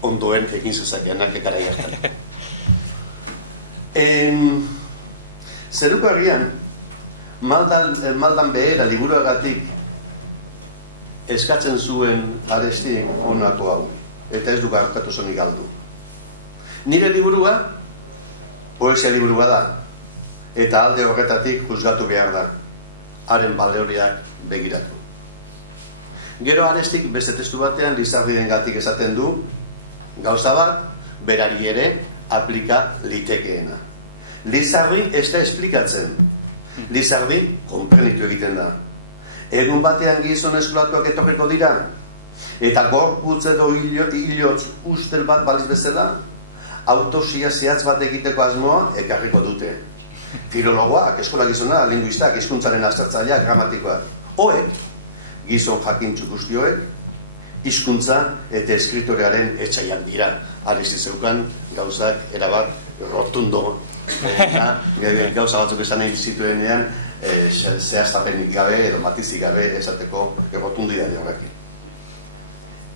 ondoen egin zezakeanak ekarai hartan. Zeruko herrian, maldan behera liburuagatik eskatzen zuen Aresti honako hau, eta ez du gartatu zonik galdu. Nire liburua, poesia liburua da, eta alde horretatik juzgatu behar da, haren baleoriak begiratu. Gero Arestik beste testu batean Lizardirengatik esaten du, gauza bat, berari ere aplika litekeena. Lizardi ez da esplikatzen, Lizardi konprenitu egiten da. Egun batean gizon eskolatuak etorriko dira, eta gorputz edo hilotz ustel bat baliz bezala, autopsia zehatz bat egiteko asmoa ekarriko dute. Filologoak, eskola gizona, linguistak, hizkuntzaren aztertzaileak, gramatikoak. Hoek, gizon jakintzu guztioek, hizkuntza eta eskritorearen etxaiak dira. Aresti zeukan gauzak erabat rotundo. Gauza batzuk esan nahi zituenean, zehaztapenik gabe edo matizik gabe esateko rotundidade horrekin.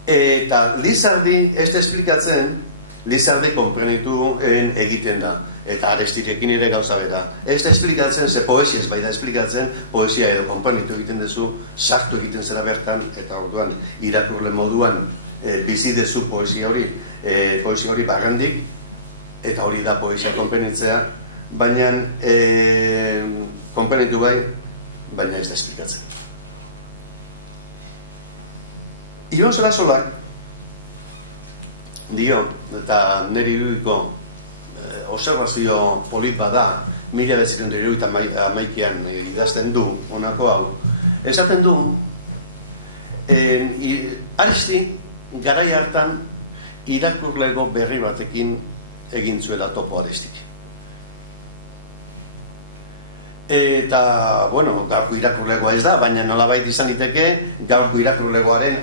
Eta Lizardi ez da esplikatzen, Lizardi konprenitu egiten da. Eta Arestirekin ere gauza bera. Ez da esplikatzen, ze poesia ez bai da esplikatzen, poesia edo konprenitu egiten duzu, sartu egiten zera bertan, eta orduan irakurle moduan bizi dezu poesia hori barrendik, eta hori da poesia konprenitzea, baina konprenitu bai, baina ez da esplikatzen. Ion Solasolak dio, eta niri irudiko observazio polit bada, 1971an idazten du, honako hau. Esaten du, Aresti garai hartan irakurlego berri batekin egin zuela topo Arestik. Eta, bueno, gaurko irakurlegoa ez da, baina nolabait izan liteke gaurko irakurlegoaren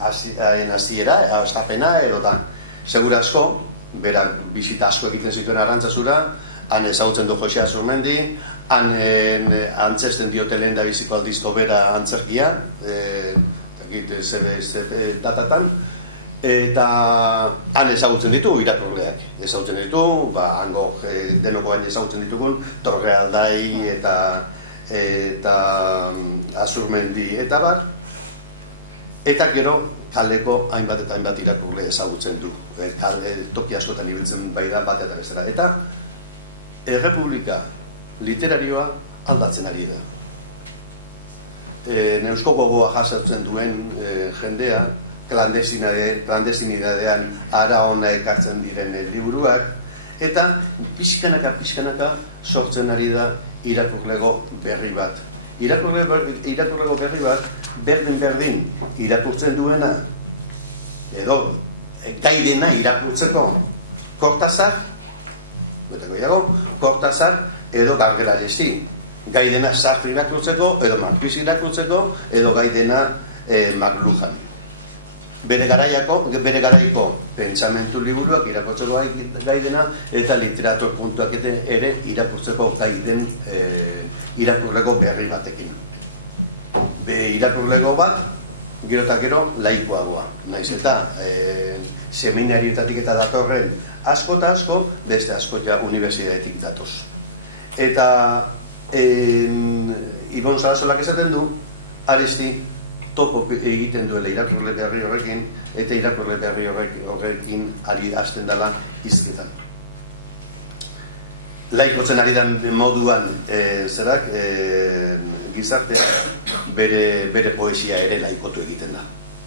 hasiera, hastapena edo da. Segura asko, berak bizita asko egiten zituen Arantzazura, han ezagutzen du Jose Azurmendi, han antzesten diote lehen da biziko aldizko bera antzerkia, datatan, eta han ezagutzen ditu irakurleak. Ezagutzen ditu, hango denoko baina ezagutzen ditugun, Torrealdai eta Azurmendi eta bar, eta gero kaleko hainbat eta hainbat irakurle ezagutzen du. Toki askotan ibiltzen bai da bat eta bezala. Eta Errepublika literarioa aldatzen ari da. Neusko gogoa jasotzen duen jendea, klandestinidadean ara ona ekartzen diren liburuak, eta pixkanaka sortzen ari da irakurlego berri bat. Irakurlego berri bat, berdin irakurtzen duena, edo gaidena irakurtzeko Cortázar, edo Gabriel Aresti. Gaidena Sartre irakurtzeko, edo Marquis irakurtzeko, edo gaidena McLuhan. Bere garaiko pentsamentu liburuak irakurtzeko gaidena, eta literatur puntuak ere irakurtzeko gaiden irakurlego berri batekin. Irakurlego bat, gero eta gero laikoagoa. Naiz eta seminarioetatik eta datorren asko eta asko, beste asko ja unibertsitatetik datoz. Eta Ibon Sarasolak esaten du, Aresti topo egiten duela irakurle berri horrekin, eta irakurle berri horrekin ari hasten dela hizketan. Laikotzen ari den moduan gizartea bere poesia ere laikotu egiten da,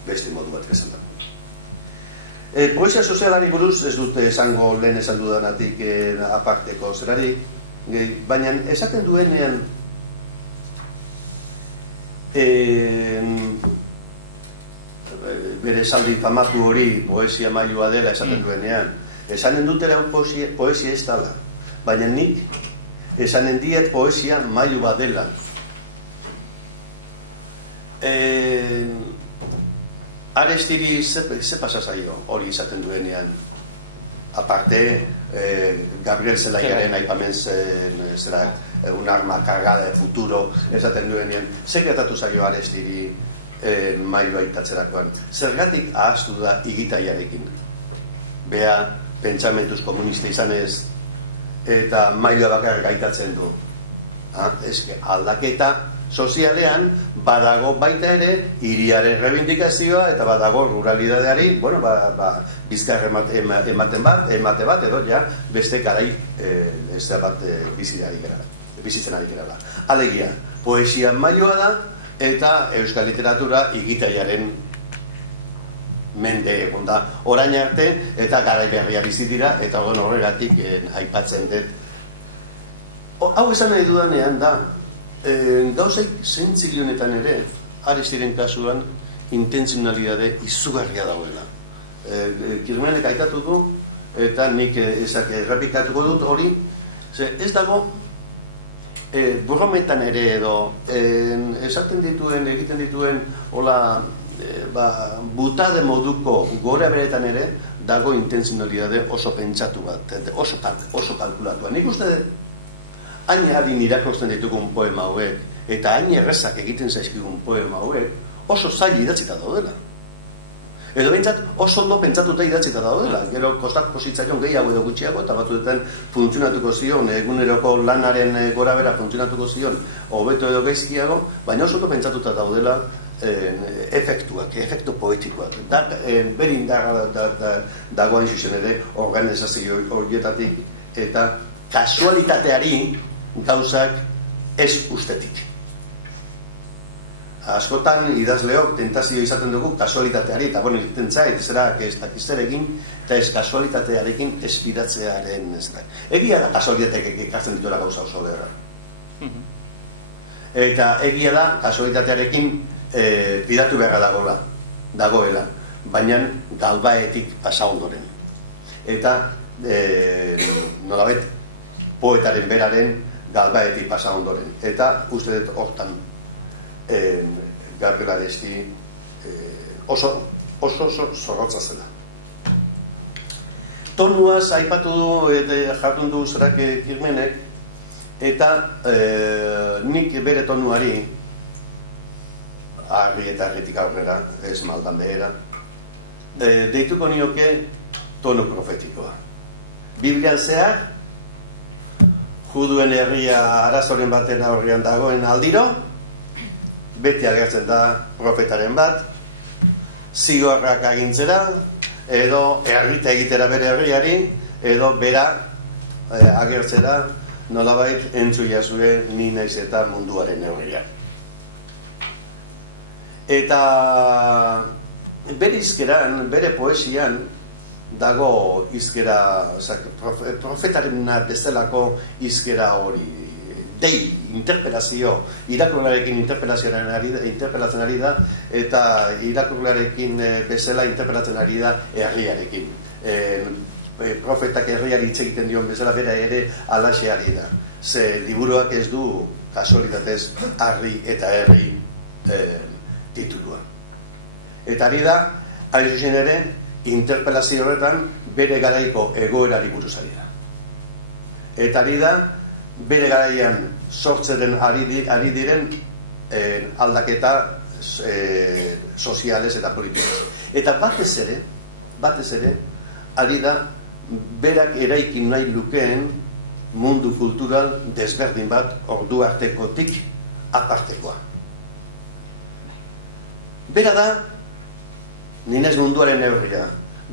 beste modu bat esan da. Poesia sozialari buruz ez dute esango lehen esan dudanatik aparteko zerarik, baina esaten duenean bere esaldi famatu hori poesia mailua dela esaten duenean, esanen dutela poesia ez dela, baina nik esanen diet poesia mailu bat dela. Arestiri ze pasa zaio hori izaten duenean, aparte Gabriel Zelaiaren aipamen zera un arma cargada de futuro esaten duenean, ze gertatu zaio Arestiri mailu aitatzerakoan, zergatik ahaztu da igitaiarekin, bea pentsamentuz komunista izanez eta mailua bakarrik aitatzen du. Aldaketa sozialean badago baita ere hiriaren reivindikazioa eta badago ruralidadeari, bizkar emate bat edo ja beste garai bat bizitzen ari gerala. Alegia, poesia mailua da eta euskal literatura igitaiaren mende egon da orain arte eta garai berria bizi dira eta horregatik aipatzen dut. Hau esan nahi dudanean da gauzaik zentzilionetan ere Arestiren kasuan intentzionalidade izugarria dauela. Kirmenek aitatu du eta nik errepikatuko dut hori, ez dago brometan ere edo esaten dituen, egiten dituen hola butade moduko gora beretan ere dago intentzionalidade oso pentsatu bat, oso kalkulatua. Nik uste hain harin irakurtzen ditugun poema hauek eta hain errezak egiten zaizkigun poema hauek oso zaila idatzita daudela. Edo behintzat oso ondo pentsatuta idatzita daudela. Gero kostak positzaion gehiago edo gutxiago eta batzuetan funtzionatuko zion, eguneroko lanaren gora bera funtzionatuko zion hobeto edo gaizkiago, baina oso ondo pentsatuta daudela efektu poetikoak. Berin dagoen zuzen ere organizazio horietatik eta kasualitateari gauzak ez ustetik. Askotan idazleok tentazio izaten dugu kasualitateari, eta egiten zait, ez dakizer egin, eta ez kasualitatearekin espiratzearen ezrak. Egia da kasualitateak ekartzen dituela gauza oso derra. Eta egia da kasualitatearekin pidatu beharra dagoela, baina galbaetik pasa ondoren. Eta nolabait poetaren beraren galbaetik pasa ondoren. Eta uste dut hortan Gabriel Aresti oso zorrotza zela. Tonuaz aipatu du jardun du zerak Kirmenek, eta nik bere tonuari argi eta argitik aurrera, ez maldan behera, deituko nioke tonu profetikoa. Biblian zehar juduen herria arazoren baten aurrean dagoen aldiro, beti agertzen da profetaren bat, zigorrak agintzera, edo errita egitera bere herriari, edo bera agertzera nolabait entzuia zure ni naiz eta munduaren herria. Eta bere izkeran, bere poesian, dago izkera, profetaren bezalako izkera hori, dei, interpelazio, irakurlarekin interpelatzen ari da, eta irakurlarekin bezala interpelatzen ari da herriarekin. Profetak herriari hitz egiten dion bezala bera ere alaxe ari da. Ze liburuak ez du kasualitatez harri eta herri titulua. Eta ari da, ari zuzen ere, interpelazio horretan bere garaiko egoerari buruz ari da. Eta ari da, bere garaian sortzen ari diren aldaketa soziales eta politikaz. Eta batez ere, ari da, berak eraikin nahi lukeen mundu kultural desberdin bat ordu artekotik apartekoa. Bera da, ninez munduaren neurria.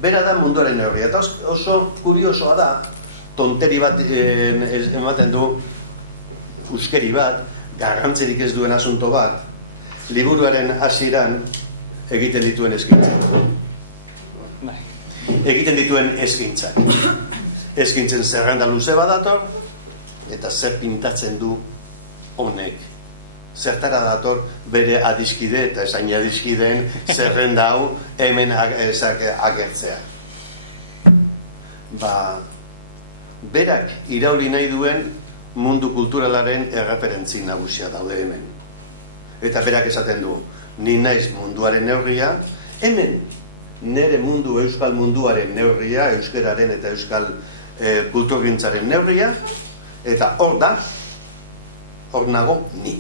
Bera da munduaren neurria. Eta oso kuriosoa da, tonteri bat ematen du, uskeri bat, garrantzerik ez duen asunto bat, liburuaren hasieran egiten dituen eskintzak. Egiten dituen eskintzak. Eskintzen zerrenda luze badator, eta zer pintatzen du honek. Zertara dator bere adiskide eta esain adiskideen zerrenda hau hemen agertzea. Berak irauli nahi duen mundu kulturalaren erreferentzi nagusia daude hemen. Eta berak esaten du, ni naiz munduaren neurria, hemen nere mundu, euskal munduaren neurria, euskararen eta euskal kulturgintzaren neurria, eta hor nago ni.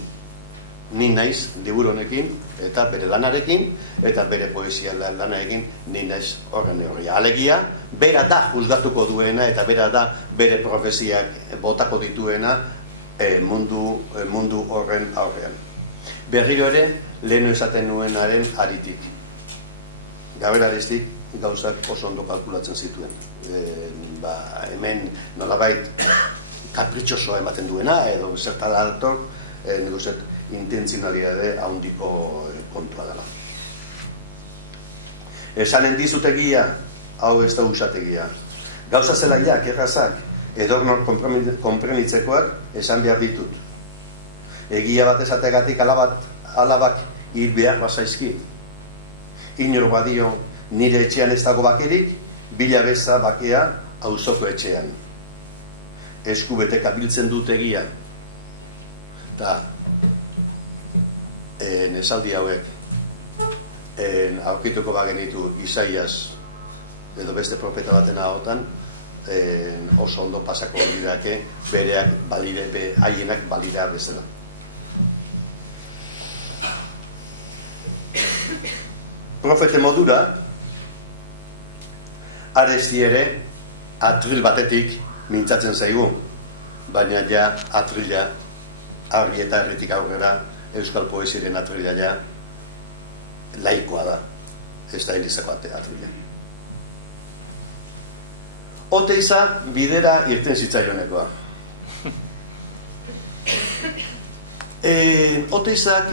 Ni naiz liburu honekin, eta bere lanarekin, eta bere poesia lanarekin, ni naiz horren neurria. Alegia, bera da juzgatuko duena, eta bera da bere profesiak botako dituena mundu horren aurrean. Berriro ere, lehenu esaten nuenaren aritik. Gabelareztik gauzak oso ondo kalkulatzen zituen. Hemen nolabait kapritxosoa ematen duena, edo zertara altor, negozet intentzionalitate handiko kontua dela. Esanen dizutegia, hau ez da usategia. Gauza zelaiak, errazak, edornor konprenitzekoak esan behar ditut. Egia bat esategatik alabak hil behar bazaizki. Inor badio nire etxean ez dago bakerik, bila beza bakea auzoko etxean. Eskubetek abiltzen dut egia. Eta esaldi hauek aurkituko bagenitu Isaias edo beste profeta baten ahotan, oso ondo pasako dirake bereak haienak balira bezala. Profete modura Aresti ere atril batetik mintzatzen zaigu, baina ja atrila argi eta herritik aurrera euskal poesiren atrila ja laikoa da, ez da elizako atrila. Oteiza bidera irten zitzaionekoa. Oteizak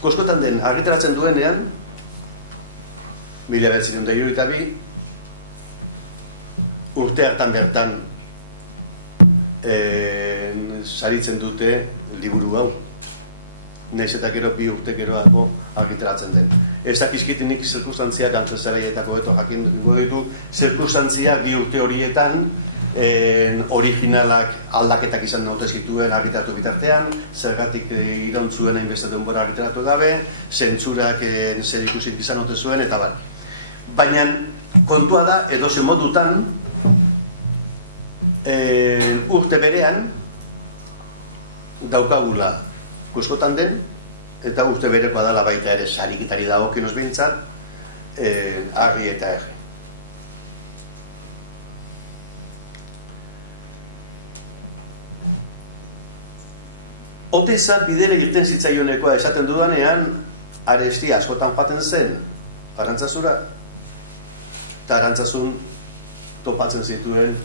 koskotan den argitaratzen duenean 1972 urte hartan bertan saritzen dute liburu hau. Naiz eta gero 2 urte geroago argitaratzen den. Ez dakizkitinik zirkunstantziak antzazaraietako eto jakin ditu, zirkunstantziak 2 urte horietan originalak aldaketak izan naute zituen argitaratu bitartean, zergatik irontzuen hainbeste denbora argitaratu gabe, zentzurak zer ikusik izan naute zuen, eta bar. Baina kontua da, edozen modutan, urte berean daukagula kuskotan den, eta urte berekoa dala baita ere sarikitari dagokionez behintzat, argi eta erri. Oteiza bidera irten zitzaionekoa esaten dudanean, Aresti askotan joaten zen Arantzazura, eta Arantzazun topatzen zituen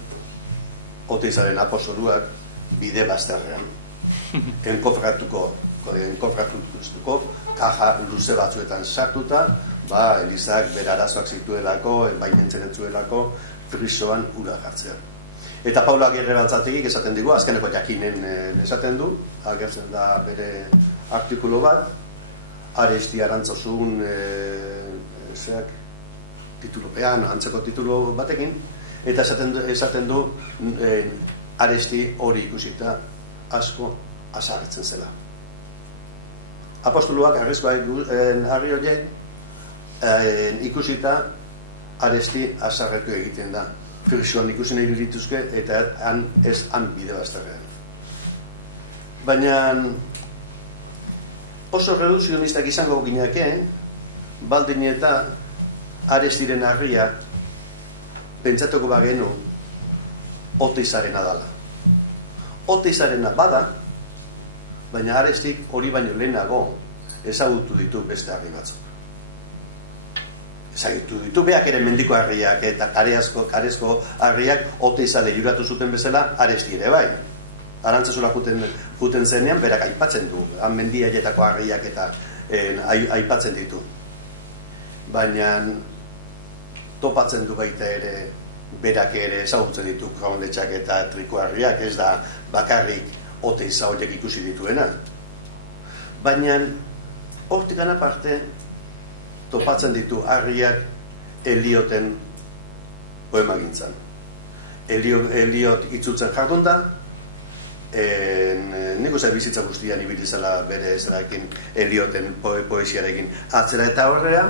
Oteizaren apostoluak bide bazterrean. Enkofratuko kaja luze batzuetan sartuta, Elizak bere arazoak zituelako, baimentzen entzuelako, frisoan ura jartzea. Eta Paulo Agirre Baltzategik esaten digu, azkeneko jakinen esaten du, agertzen da bere artikulu bat, Aresti Arantzazun titulopean, antzeko titulo batekin, eta esaten du Aresti hori ikusita asko azarretzen zela. Apostoluak harri horiek ikusita Aresti azarretu egiten da. Frisoan ikusi nahi dituzke eta han bide bazterrean. Baina oso redukzionistak izango gineke, baldin eta Arestiren harria pentsatuko bagenu Oteizarena dala. Oteizarena bada, baina Arestik hori baino lehenago ezagutu ditu beste harri batzuk. Ezagutu ditu beak ere mendiko harriak eta karezko harriak Oteizale juratu zuten bezala Aresti ere bai. Arantzazura juten zenean berak aipatzen du, mendiaietako harriak eta aipatzen ditu. Baina topatzen du baita ere berak ere ezagutzen ditu Jaunletxak eta trikoharriak, ez da bakarrik Oteiza horiek ikusi dituena. Baina hortikan aparte topatzen ditu harriak Elioten poemagintzan. Eliot itzutzen jardun da, nik uste bizitza guztian ibilizela bere zerakin Elioten poesiarekin atzera eta horrea,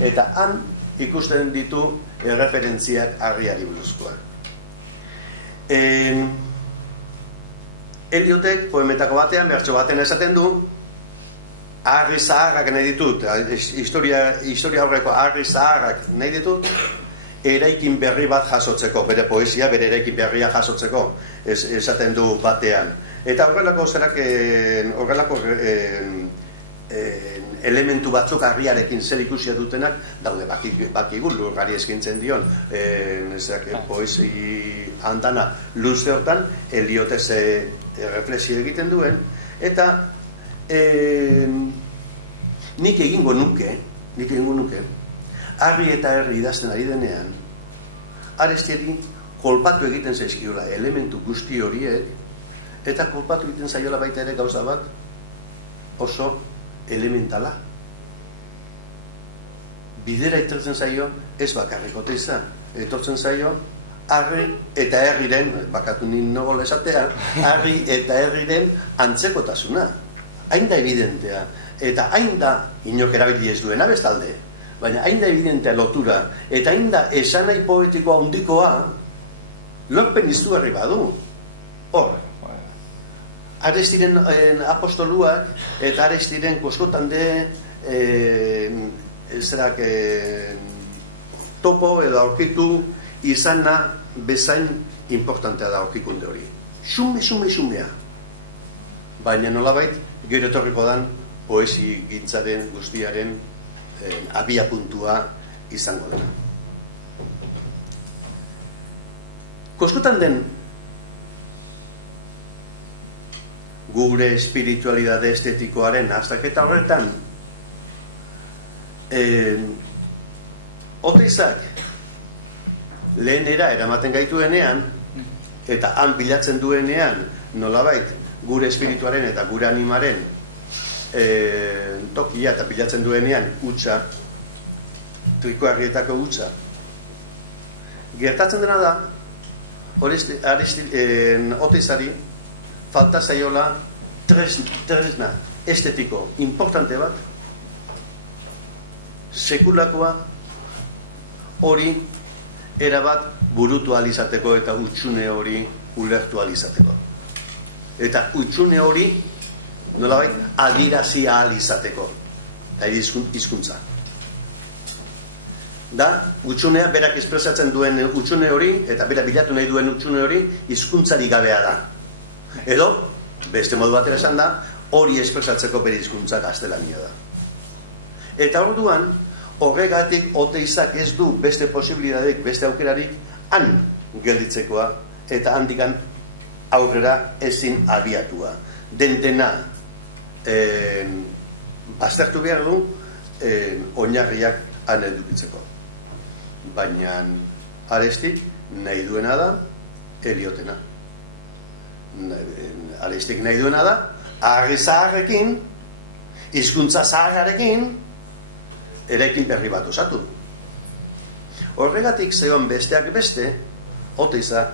eta han ikusten ditu referentziak harriari buruzkoa. Eliotek poemetako batean, bertso batean esaten du, harri zaharrak nahi ditut, historia horreko harri zaharrak nahi ditut, eraikin berri bat jasotzeko, bere poesia, bere eraikin berria jasotzeko, esaten du batean. Eta horrelako elementu batzuk harriarekin zer ikusia dutenak daude, bakigu lurrari eskintzen dion poesi andana luze hortan Eliotek reflexio egiten duen, eta nik egingo nuke harri eta herri idazten ari denean Arestieri kolpatu egiten zaizkiola elementu guzti horiek, eta kolpatu egiten zaiola baita ere gauza bat oso elementala. Bidera etortzen zaio ez bakarrik Oteiza, etortzen zaio harri eta herriren, bakatu nogola esatea, harri eta herriren antzekotasuna. Hain da evidentea, eta hain da inok erabili ez duena bestalde, baina hain da evidentea lotura, eta hain da esanai poetikoa handikoa lorpen izugarri badu. Hor, Arestiren apostoluak eta Arestiren koskotan de topo edo aurkitu izana bezain importantea da aurkikunde hori. Xumea. Baina nolabait gero etorriko dan poesi gintzaren guztiaren abia puntua izango dena. Koskotan den gure espiritualidade estetikoaren aztaketa horretan Oteizak lehenera eramaten gaituenean eta han bilatzen duenean nolabait gure espirituaren eta gure animaren tokia eta bilatzen duenean utza, trikoharrietako utza, gertatzen dena da Oteizari falta zaiola tresna estetiko importante bat, sekulakoa hori erabat burutu alizateko eta utxune hori ulertu alizateko. Eta utxune hori nolabait adirazi alizateko. Eta hizkuntza. Da, utxunea berak espresatzen duen utxune hori, eta bera bilatu nahi duen utxune hori, hizkuntzari gabea da. Edo, beste modu batera esan da, hori espresatzeko bere hizkuntza gaztelania da. Eta orduan, horregatik Oteizak ez du beste posibilidadeik, beste aukerarik, han gelditzekoa, eta handikan aurrera ezin abiatua. Dena baztertu behar du, oinarriak han edukitzeko. Baina Arestik nahi duena da Eliotena. Arestik nahi duena da harri zaharrekin, hizkuntza zaharrekin eraikin berri bat osatu. Horregatik zegoen besteak beste Oteiza,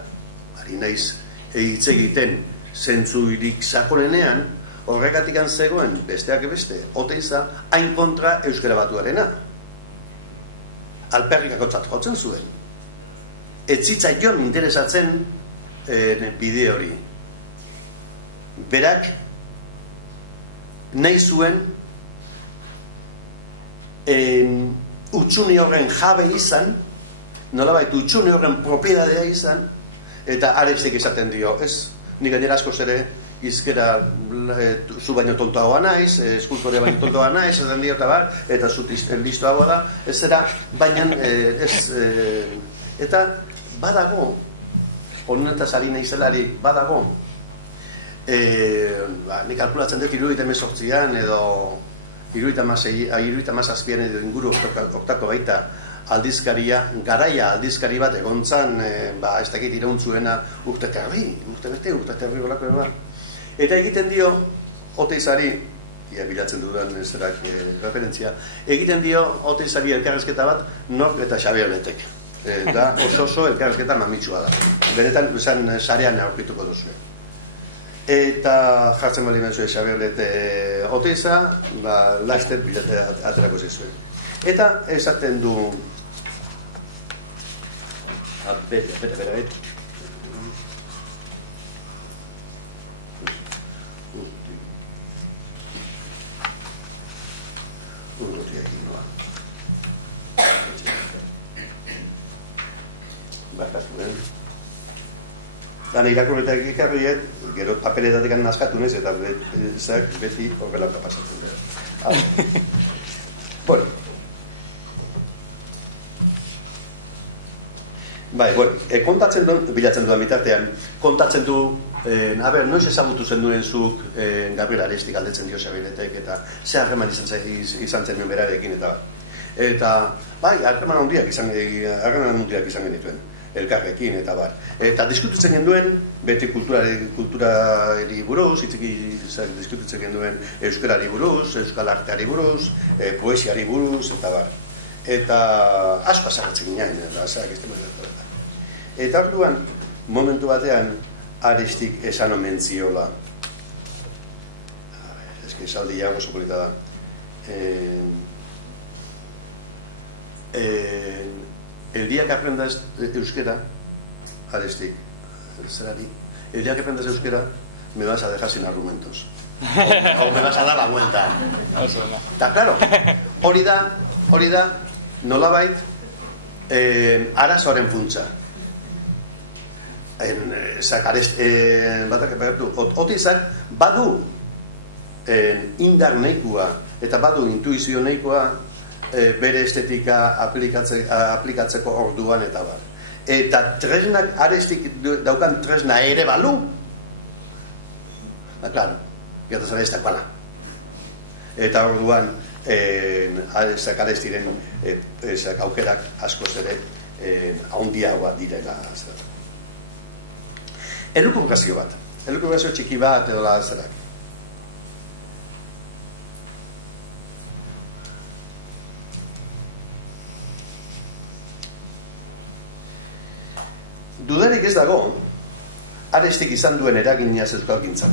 ari naiz hitz egiten zentzurik sakonenean, horregatik zegoen besteak beste Oteiza hain kontra euskara batuarena. Alperrikakotzat jotzen zuen. Ez zitzaion interesatzen bide hori. Berak nahi zuen utxune horren jabe izan, nolabait utxune horren propiedadea izan, eta Arestik esaten dio, ez? Nik gainera askoz ere izkera zu baino tontoagoa naiz, eskultore baino tontoagoa naiz, esan dio eta bar, eta zu listoagoa da, ez zera, baina eta badago, honetaz ari naizelarik, badago, nik kalkulatzen dut 78an edo 77an edo inguru oktako baita aldizkaria, garaia aldizkari bat egontzan, ez dakit irauntzuena urte terri olako ebar. Eta egiten dio, Oteizari, bilatzen dudan zerak referentzia, egiten dio Oteizari elkarrezketa bat, Nork eta Xabier Letek. Da oso elkarrezketa mamitsua da. Benetan, sarean aurkituko duzu. Eta jartzen bali mezue Xabier Lete Oteiza, laster bilate aterako zizue. Eta esaten du bera Dana irakurretak ikarriet, gero papeletatik naskatu nez, eta beti horrelauta pasatzen dira. Bueno. Kontatzen du, bilatzen duan bitartean, kontatzen du, noiz ezagutu zen duen zuk Gabriel Arestik galdetzen dio Xabiletek, eta ze harreman izan zen duen berarekin, eta harreman handiak izan genituen, elkarrekin, eta bar. Eta diskutitzen genduen, beti kulturari buruz, diskutitzen genduen euskarari buruz, euskal arteari buruz, poesiari buruz, eta bar. Eta asko azarratzen ginen, eta orduan, momentu batean, Arestik esan omen ziola. Eski esaldi jago oso polita da. El día que aprendas euskera, Arestik, el día que aprendas euskera, me vas a dejar sin argumentos. O me vas a dar la vuelta. Está claro. Hori da, nolabait, arazoaren funtsa. Oteizak badu indar nahikoa eta badu intuizio nahikoa bere estetika aplikatzeko orduan eta bar. Eta tresnak Arestik daukan tresna ere balu, claro, gertazan ez dakoala. Eta orduan Arestiren aukerak askoz ere handiagoa direla. Elukubrazio txiki bat edo lazerak. Dudarik ez dago, Arestik izan duen eraginaz euskalgintzan.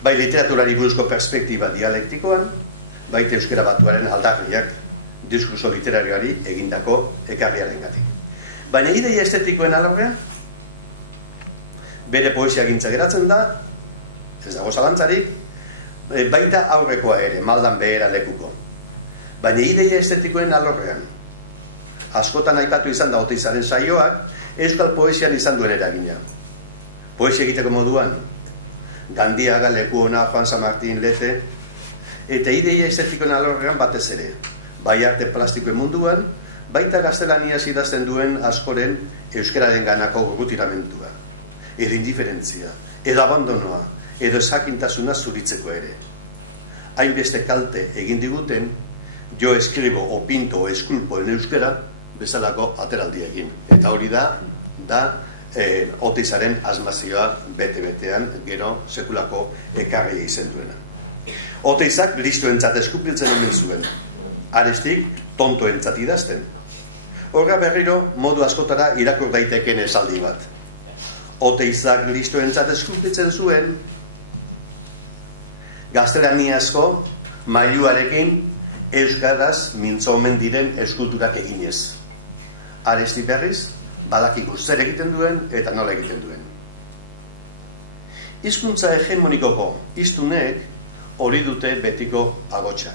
Bai literaturari buruzko perspektiba dialektikoan, baita euskara batuaren aldarriak diskurso literarioari egindako ekarriarengatik. Baina ideia estetikoen alorrean, bere poesia gintza geratzen da, ez dago zalantzarik, baita aurrekoa ere, maldan behera lekuko. Baina ideia estetikoen alorrean, askotan aipatu izan da Oteizaren saioak, euskal poesian izan duen eragina. Poesia egiteko moduan, Gandiaga, Lekuona, Juan San Martín, Lete, eta ideia estetikoen alorrean batez ere, bai arte plastikoen munduan, baita gaztelaniaz idazten duen askoren euskararen ganako gurrutiramentua, edo indiferentzia, edo abandonoa, edo esakintasuna zuritzeko ere. Hainbeste kalte egin diguten, jo eskribo, o pinto, o eskulpo en euskara, bezalako ateraldiekin. Eta hori da Oteizaren asmazioa bete-betean, gero sekulako ekarria izen duena. Oteizak listoentzat eskupiltzen omen zuen, Arestik tontoentzat idazten. Horra berriro modu askotara irakur daiteken esaldi bat. Oteizak listoentzat eskupiltzen zuen, gaztelaniazko mailuarekin euskaraz mintzo omen diren eskulturak eginez. Arestik berriz, badakigu zer egiten duen eta nola egiten duen. Hizkuntza hegemonikoko hiztunek hori dute betiko agotxa.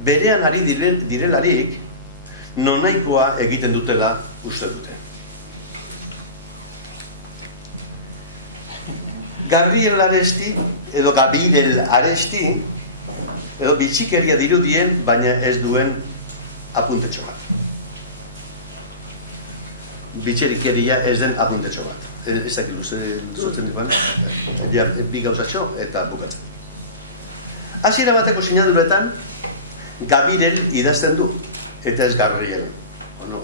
berean ari direlarik nonaikoa egiten dutela uste dute. Gabriel Aresti edo Gabriel Aresti edo bitxikeria dirudien, baina ez duen apuntetxo bat. Bitxikeria ez den apuntetxo bat. Ez dakit luzetzen dikoan, bi gauzatxo eta bukatzen. Hasiera bateko sinaduretan Gabriel idazten du, eta ez Gabriel.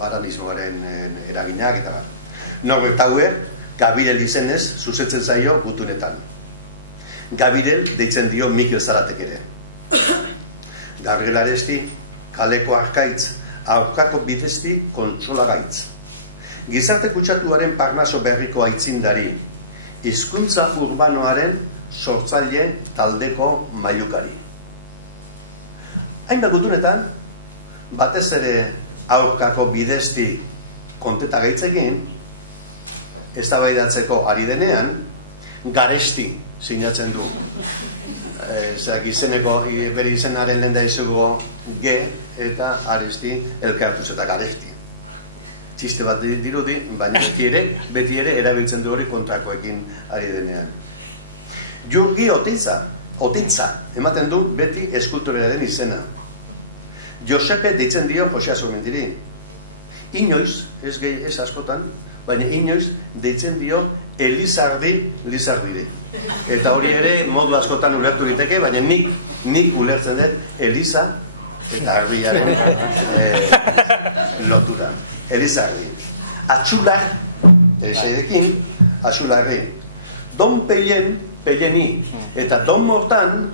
Aranismoaren eraginak eta bat. Norbert Tauer, Gabriel izenez zuzetzen zaio gutunetan. Gabriel deitzen dio Mikel Zaratek ere. Gabriel Aresti, kaleko arkaitz, aurkako bidezti kontsolagaitz. Gizarte kutsatuaren parnaso berriko aitzindari, hizkuntza urbanoaren sortzaile taldeko mailukari. Hainbat gutunetan, batez ere aurkako bidezti konteta gaitzekin, eztabaidatzeko ari denean, Garesti sinatzen du. Izeneko, bere izenaren lehen da izugo G eta Aresti elkartuz eta Garesti. Txiste bat dirudi, baina beti ere erabiltzen du hori kontrakoekin ari denean. Jurgi Otitza ematen du beti eskulturaren izena. Josepe deitzen dio Jose Azurmendiri. Inoiz, ez askotan, baina inoiz deitzen dio Lizardiri. Eta hori ere modu askotan ulertu liteke, baina nik ulertzen dut Eliza eta Arbiaren lotura. Elizarri. Atxular, esedekin, Atxularri. Don Pelleni, eta Don Mortan,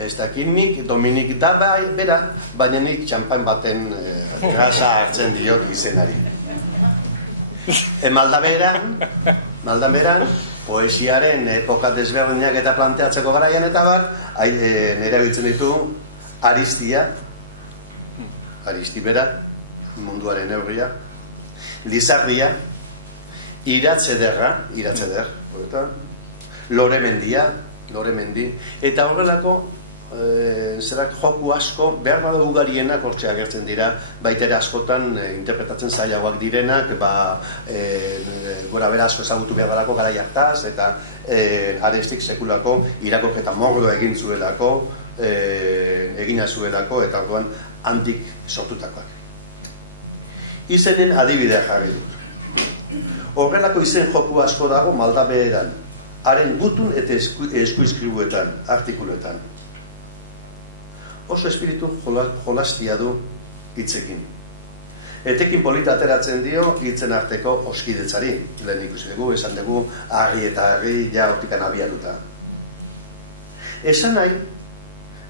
ez dakit nik, Dominik da bera, baina nik txampan baten grasa hartzen diot izenari. Maldan poesiaren epoka desberdinak eta planteatzeko garaian eta bar, nire biltzen ditu Aristibera, munduaren neurria, Lizardia, Iratzeder, Loremendi, eta horrelako zerak joku asko, behar bada ugarienak hortxe agertzen dira, baita ere askotan interpretatzen zailagoak direnak, gora bera asko ezagutu behar balako gara jartaz, eta Arestik sekulako irakorketa mordo egin zuelako, egina zuelako, eta orduan handik sortutakoak. Izenen adibidea jarri dut. Horrelako izen joku asko dago Maldaberan, haren gutun eta eskuizkribuetan, artikuluetan. Oso espiritu jolastia du hitzekin. Etekin polita ateratzen dio hitzen arteko oskidetzari. Lehen ikusi dugu, esan dugu, harri eta harri ja hortikan abiatuta. Esan nahi,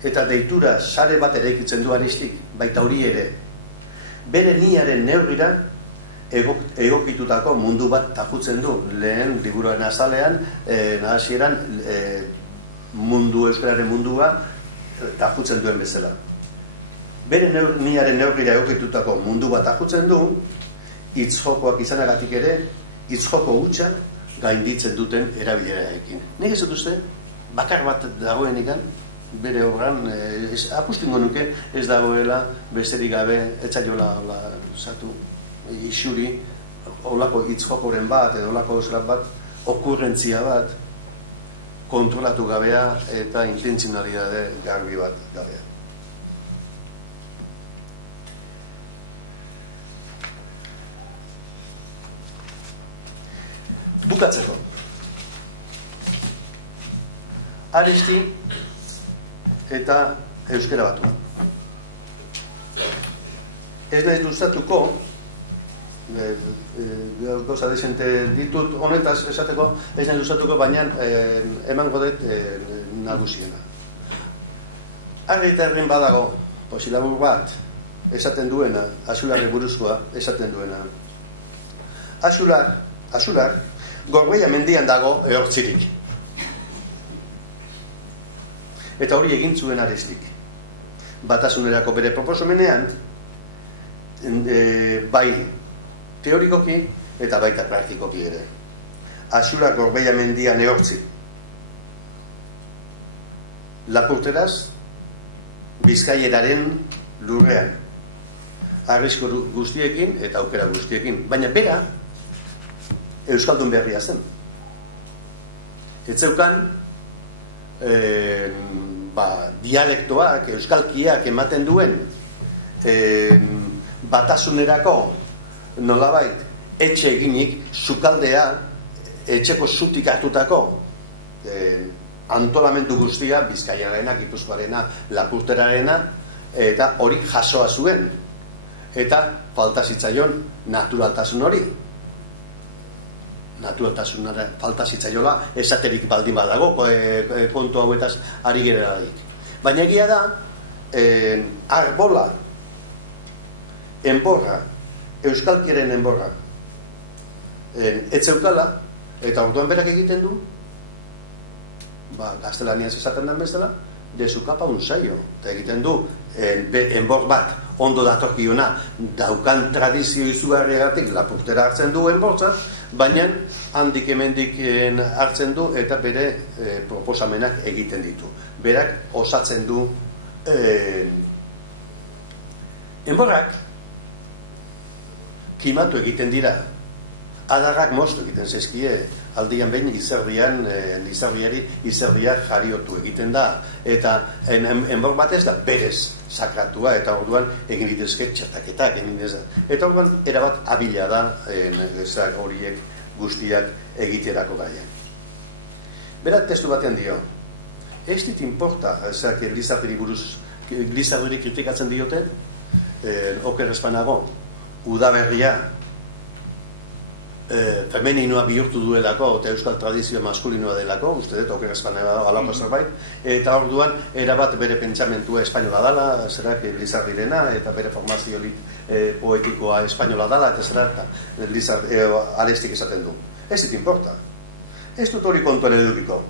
eta deitura sare bat eraikitzen du Aristik, baita hori ere, bere niaren neurrira egokitutako mundu bat tajutzen du. Lehen liburuaren azalean, nahasieran euskararen mundua tajutzen duen bezala. Bere niaren neurrira egokitutako mundu bat tajutzen du, hitzjokoak izanagatik ere, hitzjoko hutsa gainditzen duten erabilerarekin. Nik ez dut uste, bakar bat dagoenikan, bere obran, apustingo nuke ez dagoela besterik gabe etzaiola zatu isuri olako hitzjokoren bat edo olako zerat bat okurrentzia bat kontrolatu gabea eta intentzionalitate garbi bat gabea. Bukatzeko Aresti eta euskera batua. Ez nahi duzatuko, gauza desente ditut honetaz esateko, ez nahi duzatuko, baina emango dut nagusiena. Argi eta herrin badago, posilabur bat, esaten duena, Axularre buruzkoa, esaten duena. Axular, Gorbeia mendian dago ehortzirik. Eta hori egin zuen Arestik. Batasunerako bere proposamenean, bai teorikoki eta baita praktikoki ere. Axular Gorbeia mendian ehortzi. Lapurteraz, Bizkaieraren lurrean, arrisku guztiekin eta aukera guztiekin, baina bera euskaldun berria zen. Etzeukan dialektoak, euskalkiak ematen duen batasunerako nolabait etxe eginik, sukaldea etxeko zutik hartutako antolamendu guztia, Bizkaiarena, Gipuzkoarena, Lapurterarena, eta hori jasoa zuen, eta falta zitzaion naturaltasun hori. Naturaltasunara falta zitzaiola esaterik baldin badago kontu hauetaz ari gereradik. Baina egia da, arbola, enborra, euskalkiaren enborra, etzeukala, eta orduan berak egiten du, gaztelaniaz esaten den bezala, desukapa un saio, eta egiten du, enbor bat, ondo datorkiona, daukan tradizio izugarriagatik Lapurtera hartzen du enbortza, baina handik hemendik hartzen du eta bere proposamenak egiten ditu. Berak osatzen du enborrak kimatu egiten dira, adarrak moztu egiten zaizkie, aldian behin izerdia jariotu egiten da, eta enbor batez da berez sakratua, eta orduan egin ditezke txertaketak, eta orduan erabat abila da horiek guztiak egiterako gaia. Berat testu batean dio, ez dit importa, Lizardiri buruz, Lizardiri kritikatzen diote, oker espanago, udaberria femeninoa bihurtu duelako eta euskal tradizioa maskulinoa delako, uste dut, oker espanago alako zerbait, eta orduan erabat bere pentsamentua espainola dala, zerak Lizardirena, eta bere formazio poetikoa espainola dala, eta zerak Arestik esaten du. Ez dit importa. Ez dut hori kontuan edukiko.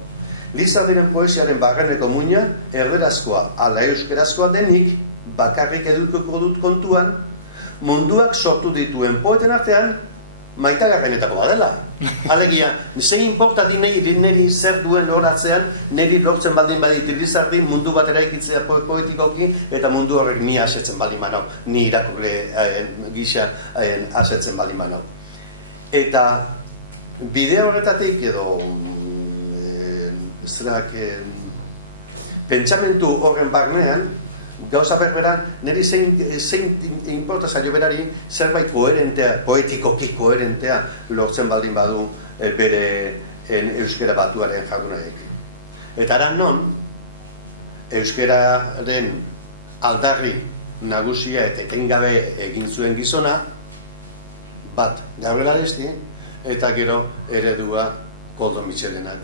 Lizardiren poesiaren barreneko muina erderazkoa ala euskerazkoa denik bakarrik edukiko dut kontuan munduak sortu dituen poeten artean maitagarrenetako badela. Alegia, zein importa niri zer duen horatzean, niri lortzen baldin badit Lizardi mundu bat eraikitzea poetikoki, eta mundu horrek ni asetzen baldin manau, ni irakurle gisa asetzen baldin manau. Eta bide horretatik edo pentsamentu horren barnean, gauza berberan, niri zein importa zailo berari zerbait koherentea, poetikoki koherentea lortzen baldin badu bere euskera batuaren jardunarekin. Eta aran non, euskeraren aldarri nagusia eta etengabe egin zuen gizona, bat Gabriel Aresti, eta gero eredua Koldo Mitxelenak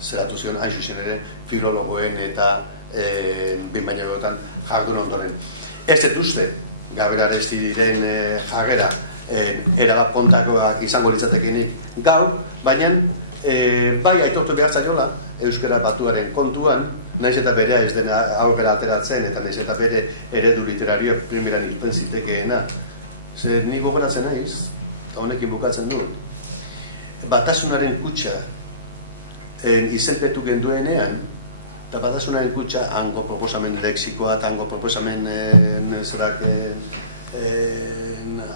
zeratu zion, hain zuzen ere, filologoen eta binbainagoetan jardun ondoren. Ez dut uste, Gabriel Arestiren jarrera erabat kontakoak izango litzatekenik gaur, baina bai aitortu behar zaiola euskara batuaren kontuan, naiz eta berea ez dena aurrera ateratzen, eta naiz eta bere eredu literarioa primeran irten zitekeena. Zer nik gogoratzen naiz, eta honekin bukatzen dut, batasunaren kutxa izenpetu genduenean, eta batasunaren kutxa hango proposamen lexikoa eta hango proposamen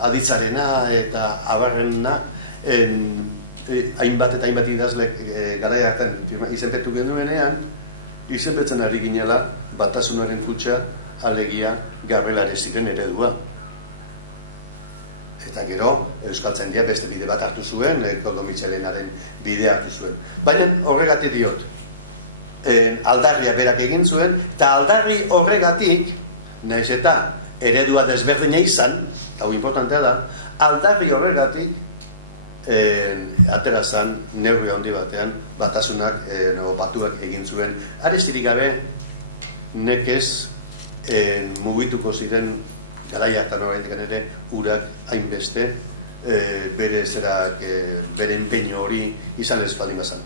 aditzarena eta abarrena hainbat eta hainbat idazle garai hartan izenpetu genduenean, izenpetzen ari ginela batasunaren kutxa alegia Gabriel Arestiren eredua. Eta gero, Euskaltzaindia beste bide bat hartu zuen, Koldo Mitxelenaren bide hartu zuen. Baina horregatik diot, aldarria berak egin zuen, eta aldarri horregatik, nahiz eta eredua desberdina izan, hau importantea da, aldarri horregatik aterazan neurri handi batean batasunak batuak egin zuen. Arestirik gabe nekez mugituko ziren garai hartan oraindik ere urak hainbeste bere enpeño hori izan ez baldin bazan.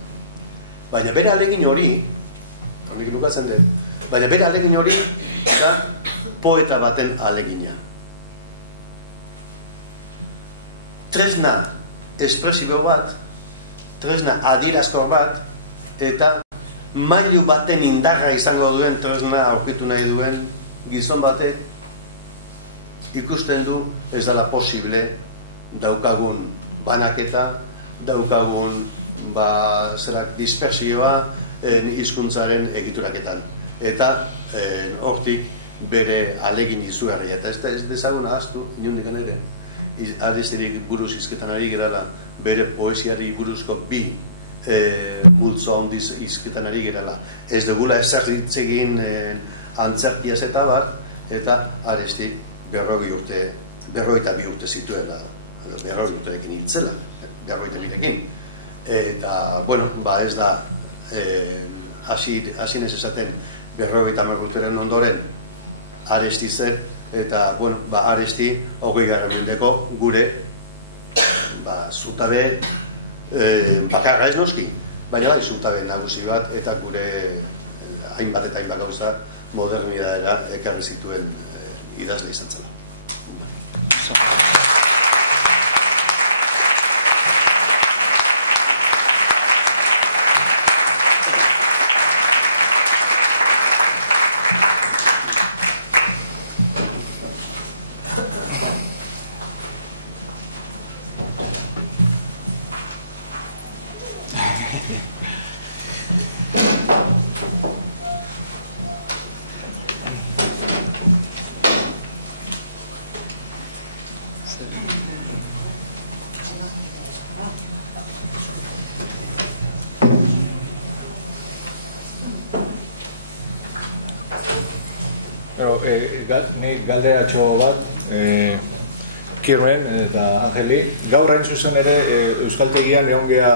Baina bere alegin hori, honekin bukatzen dut, baina bere alegin hori da poeta baten alegina. Tresna espresibo bat, tresna adierazkor bat, eta mailu baten indarra izango duen tresna aurkitu nahi duen gizon batek ikusten du ez dela posible daukagun banaketa, daukagun dispersioa hizkuntzaren egituraketan. Eta hortik bere alegin izugarria. Eta ez dezagun ahaztu, inondik ere, Aristirik buruz hizketan ari gerala, bere poesiari buruzko bi multzo handiz hizketan ari gerala. Ez dugula ezarritzegin antzerkiaz eta bat, eta Aristik 42 urte zituela, 40 urterekin hiltzela, 42ekin. Eta, bueno, ez da, hasi nez esaten 50 urteren ondoren Aresti zer, eta, bueno, Aresti 20. mendeko gure zutabe bakarra ez noski, baina bai zutabe nagusi bat, eta gure hainbat eta hainbat gauza modernidadera ekarri zituen idazle izan zela. Nik galderatxo bat Kirmen eta Angeli, gaur hain zuzen ere Euskaltegian egon geha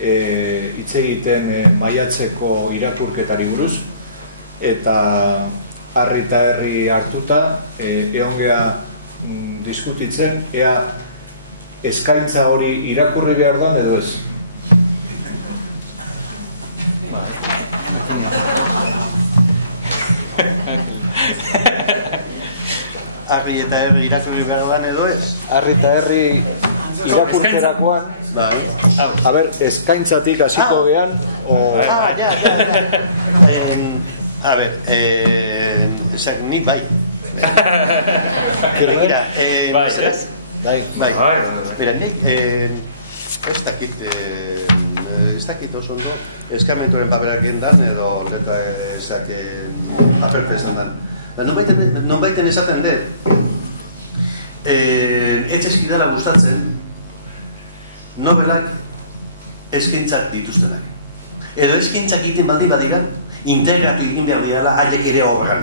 hitz egiten maiatzeko irakurketari buruz, eta harri eta herri hartuta egon geha diskutitzen ea eskaintza hori irakurri behar dan edo ez. Harri eta herri irakurri behar dan edo ez? Harri eta herri irakurkerakoan, a ber, eskaintzatik hasiko gehan ja. A ber, nik bai. Mira, mira, nik ez dakit oso ondo eskamentuaren paperak gendan edo leta ezak paperpezan dan. Non baiten esaten dut etxeskidala gustatzen nobelak eskintzak dituztenak. Edo eskintzak egiten baldi badigan integratu egin behar diala haiek ere obran.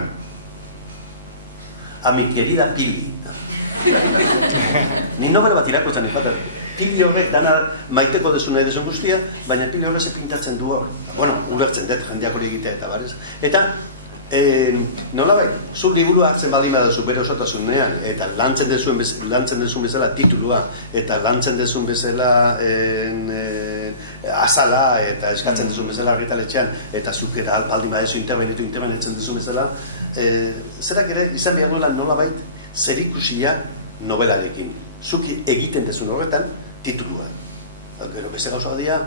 A mi querida Pili. Ni nobela bat irakurtzen izaten. Pili horrek dana maiteko dezu nahi desun guztia, baina Pili horrek pintatzen du hor. Bueno, ulertzen dut jendeak hori egitea eta barez. Eta nola bai, zu liburu hartzen baldin badazu bere osotasunean, eta lantzen dezun bezala titulua, eta lantzen dezun bezala azala, eta eskatzen dezun bezala argitaletxean, eta zuk era baldin badazu intervenitzen dezun bezala, zerak ere izan behar duela nola bait zerikusia nobelarekin. Zuk egiten dezun horretan titulua. Gero beste gauza badia,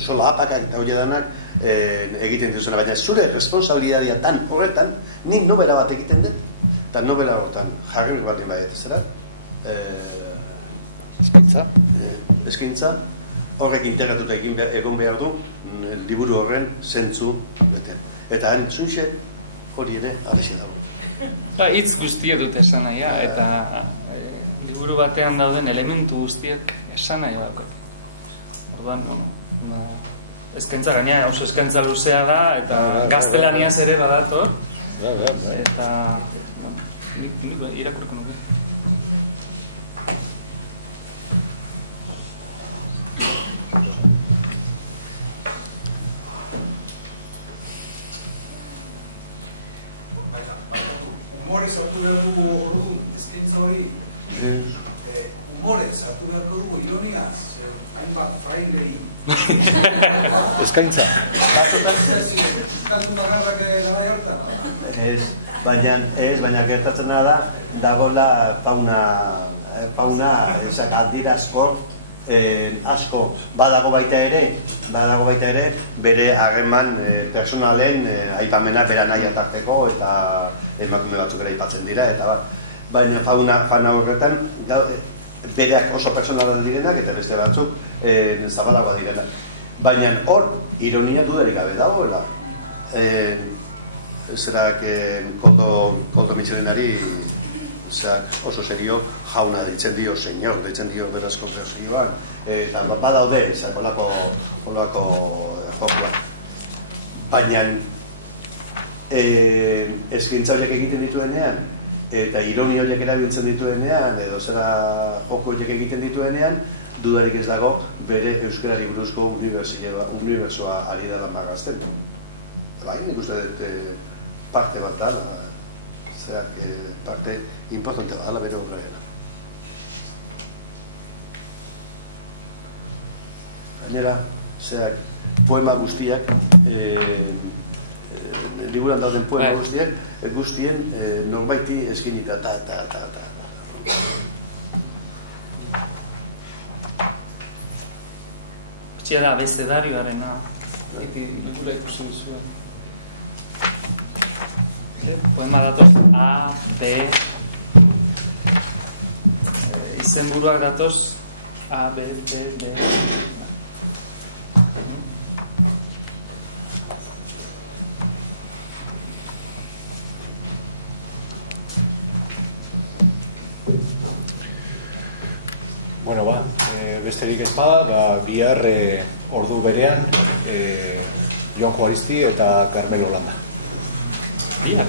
sola apakak eta hori danak egiten duzuna, baina zure responsabilidadia tan horretan, nik nobela bat egiten dut, eta nobela horretan jarri baldin baiet, zera? Eskaintza horrek integratuta egon behar du liburu horren zentzu bete. Eta hain zunxe hori ere alexi dago. Hitz guztia dut esan nahi, eta liburu batean dauden elementu guztiak esan nahi dago. Orduan, eskaintza gaina, oso eskaintza luzea da, eta gaztelaniaz ere badator. Eta nik irakurko nuke. Humorez hartu behar dugu ordu eskaintza hori. Humorez hartu behar dugu ironiaz, hainbat frailei. Eskaintza. Kantu bakarrak gara hortan. Baina gertatzen da dagoela fauna adierazko asko badago baita ere bere harreman personalen aipamena bera nahi atarteko eta emakume batzuk ere aipatzen dira eta baina fana horretan bereak oso personalak direnak eta beste batzuk zabalagoa direnak. Baina hor ironia dudarik gabe dagoela. Zerak Koldo Mitxelenari oso serio jauna ditzen dio, senyor ditzen dio beraz konversioan, eta badaude olako jokuak. Baina eskintza horiek egiten dituenean eta ironia horiek erabiltzen dituenean edo zera joko horiek egiten dituenean, dudarik ez dago bere euskarari buruzko unibertsoa ari dela magazten. Baina nik uste dut parte bat da, parte importante da, bere obrarena. Gainera, poema guztiak, liburan dauden poema guztien norbaiti eskinita, Txera abezedarioarena, libura ikusi zuen. Poema datoz A, B, izenburuak datoz A, B, B, B. Bueno, besterik ez bada, bihar ordu berean Jon Juaristi eta Carmelo Landa. Bihar.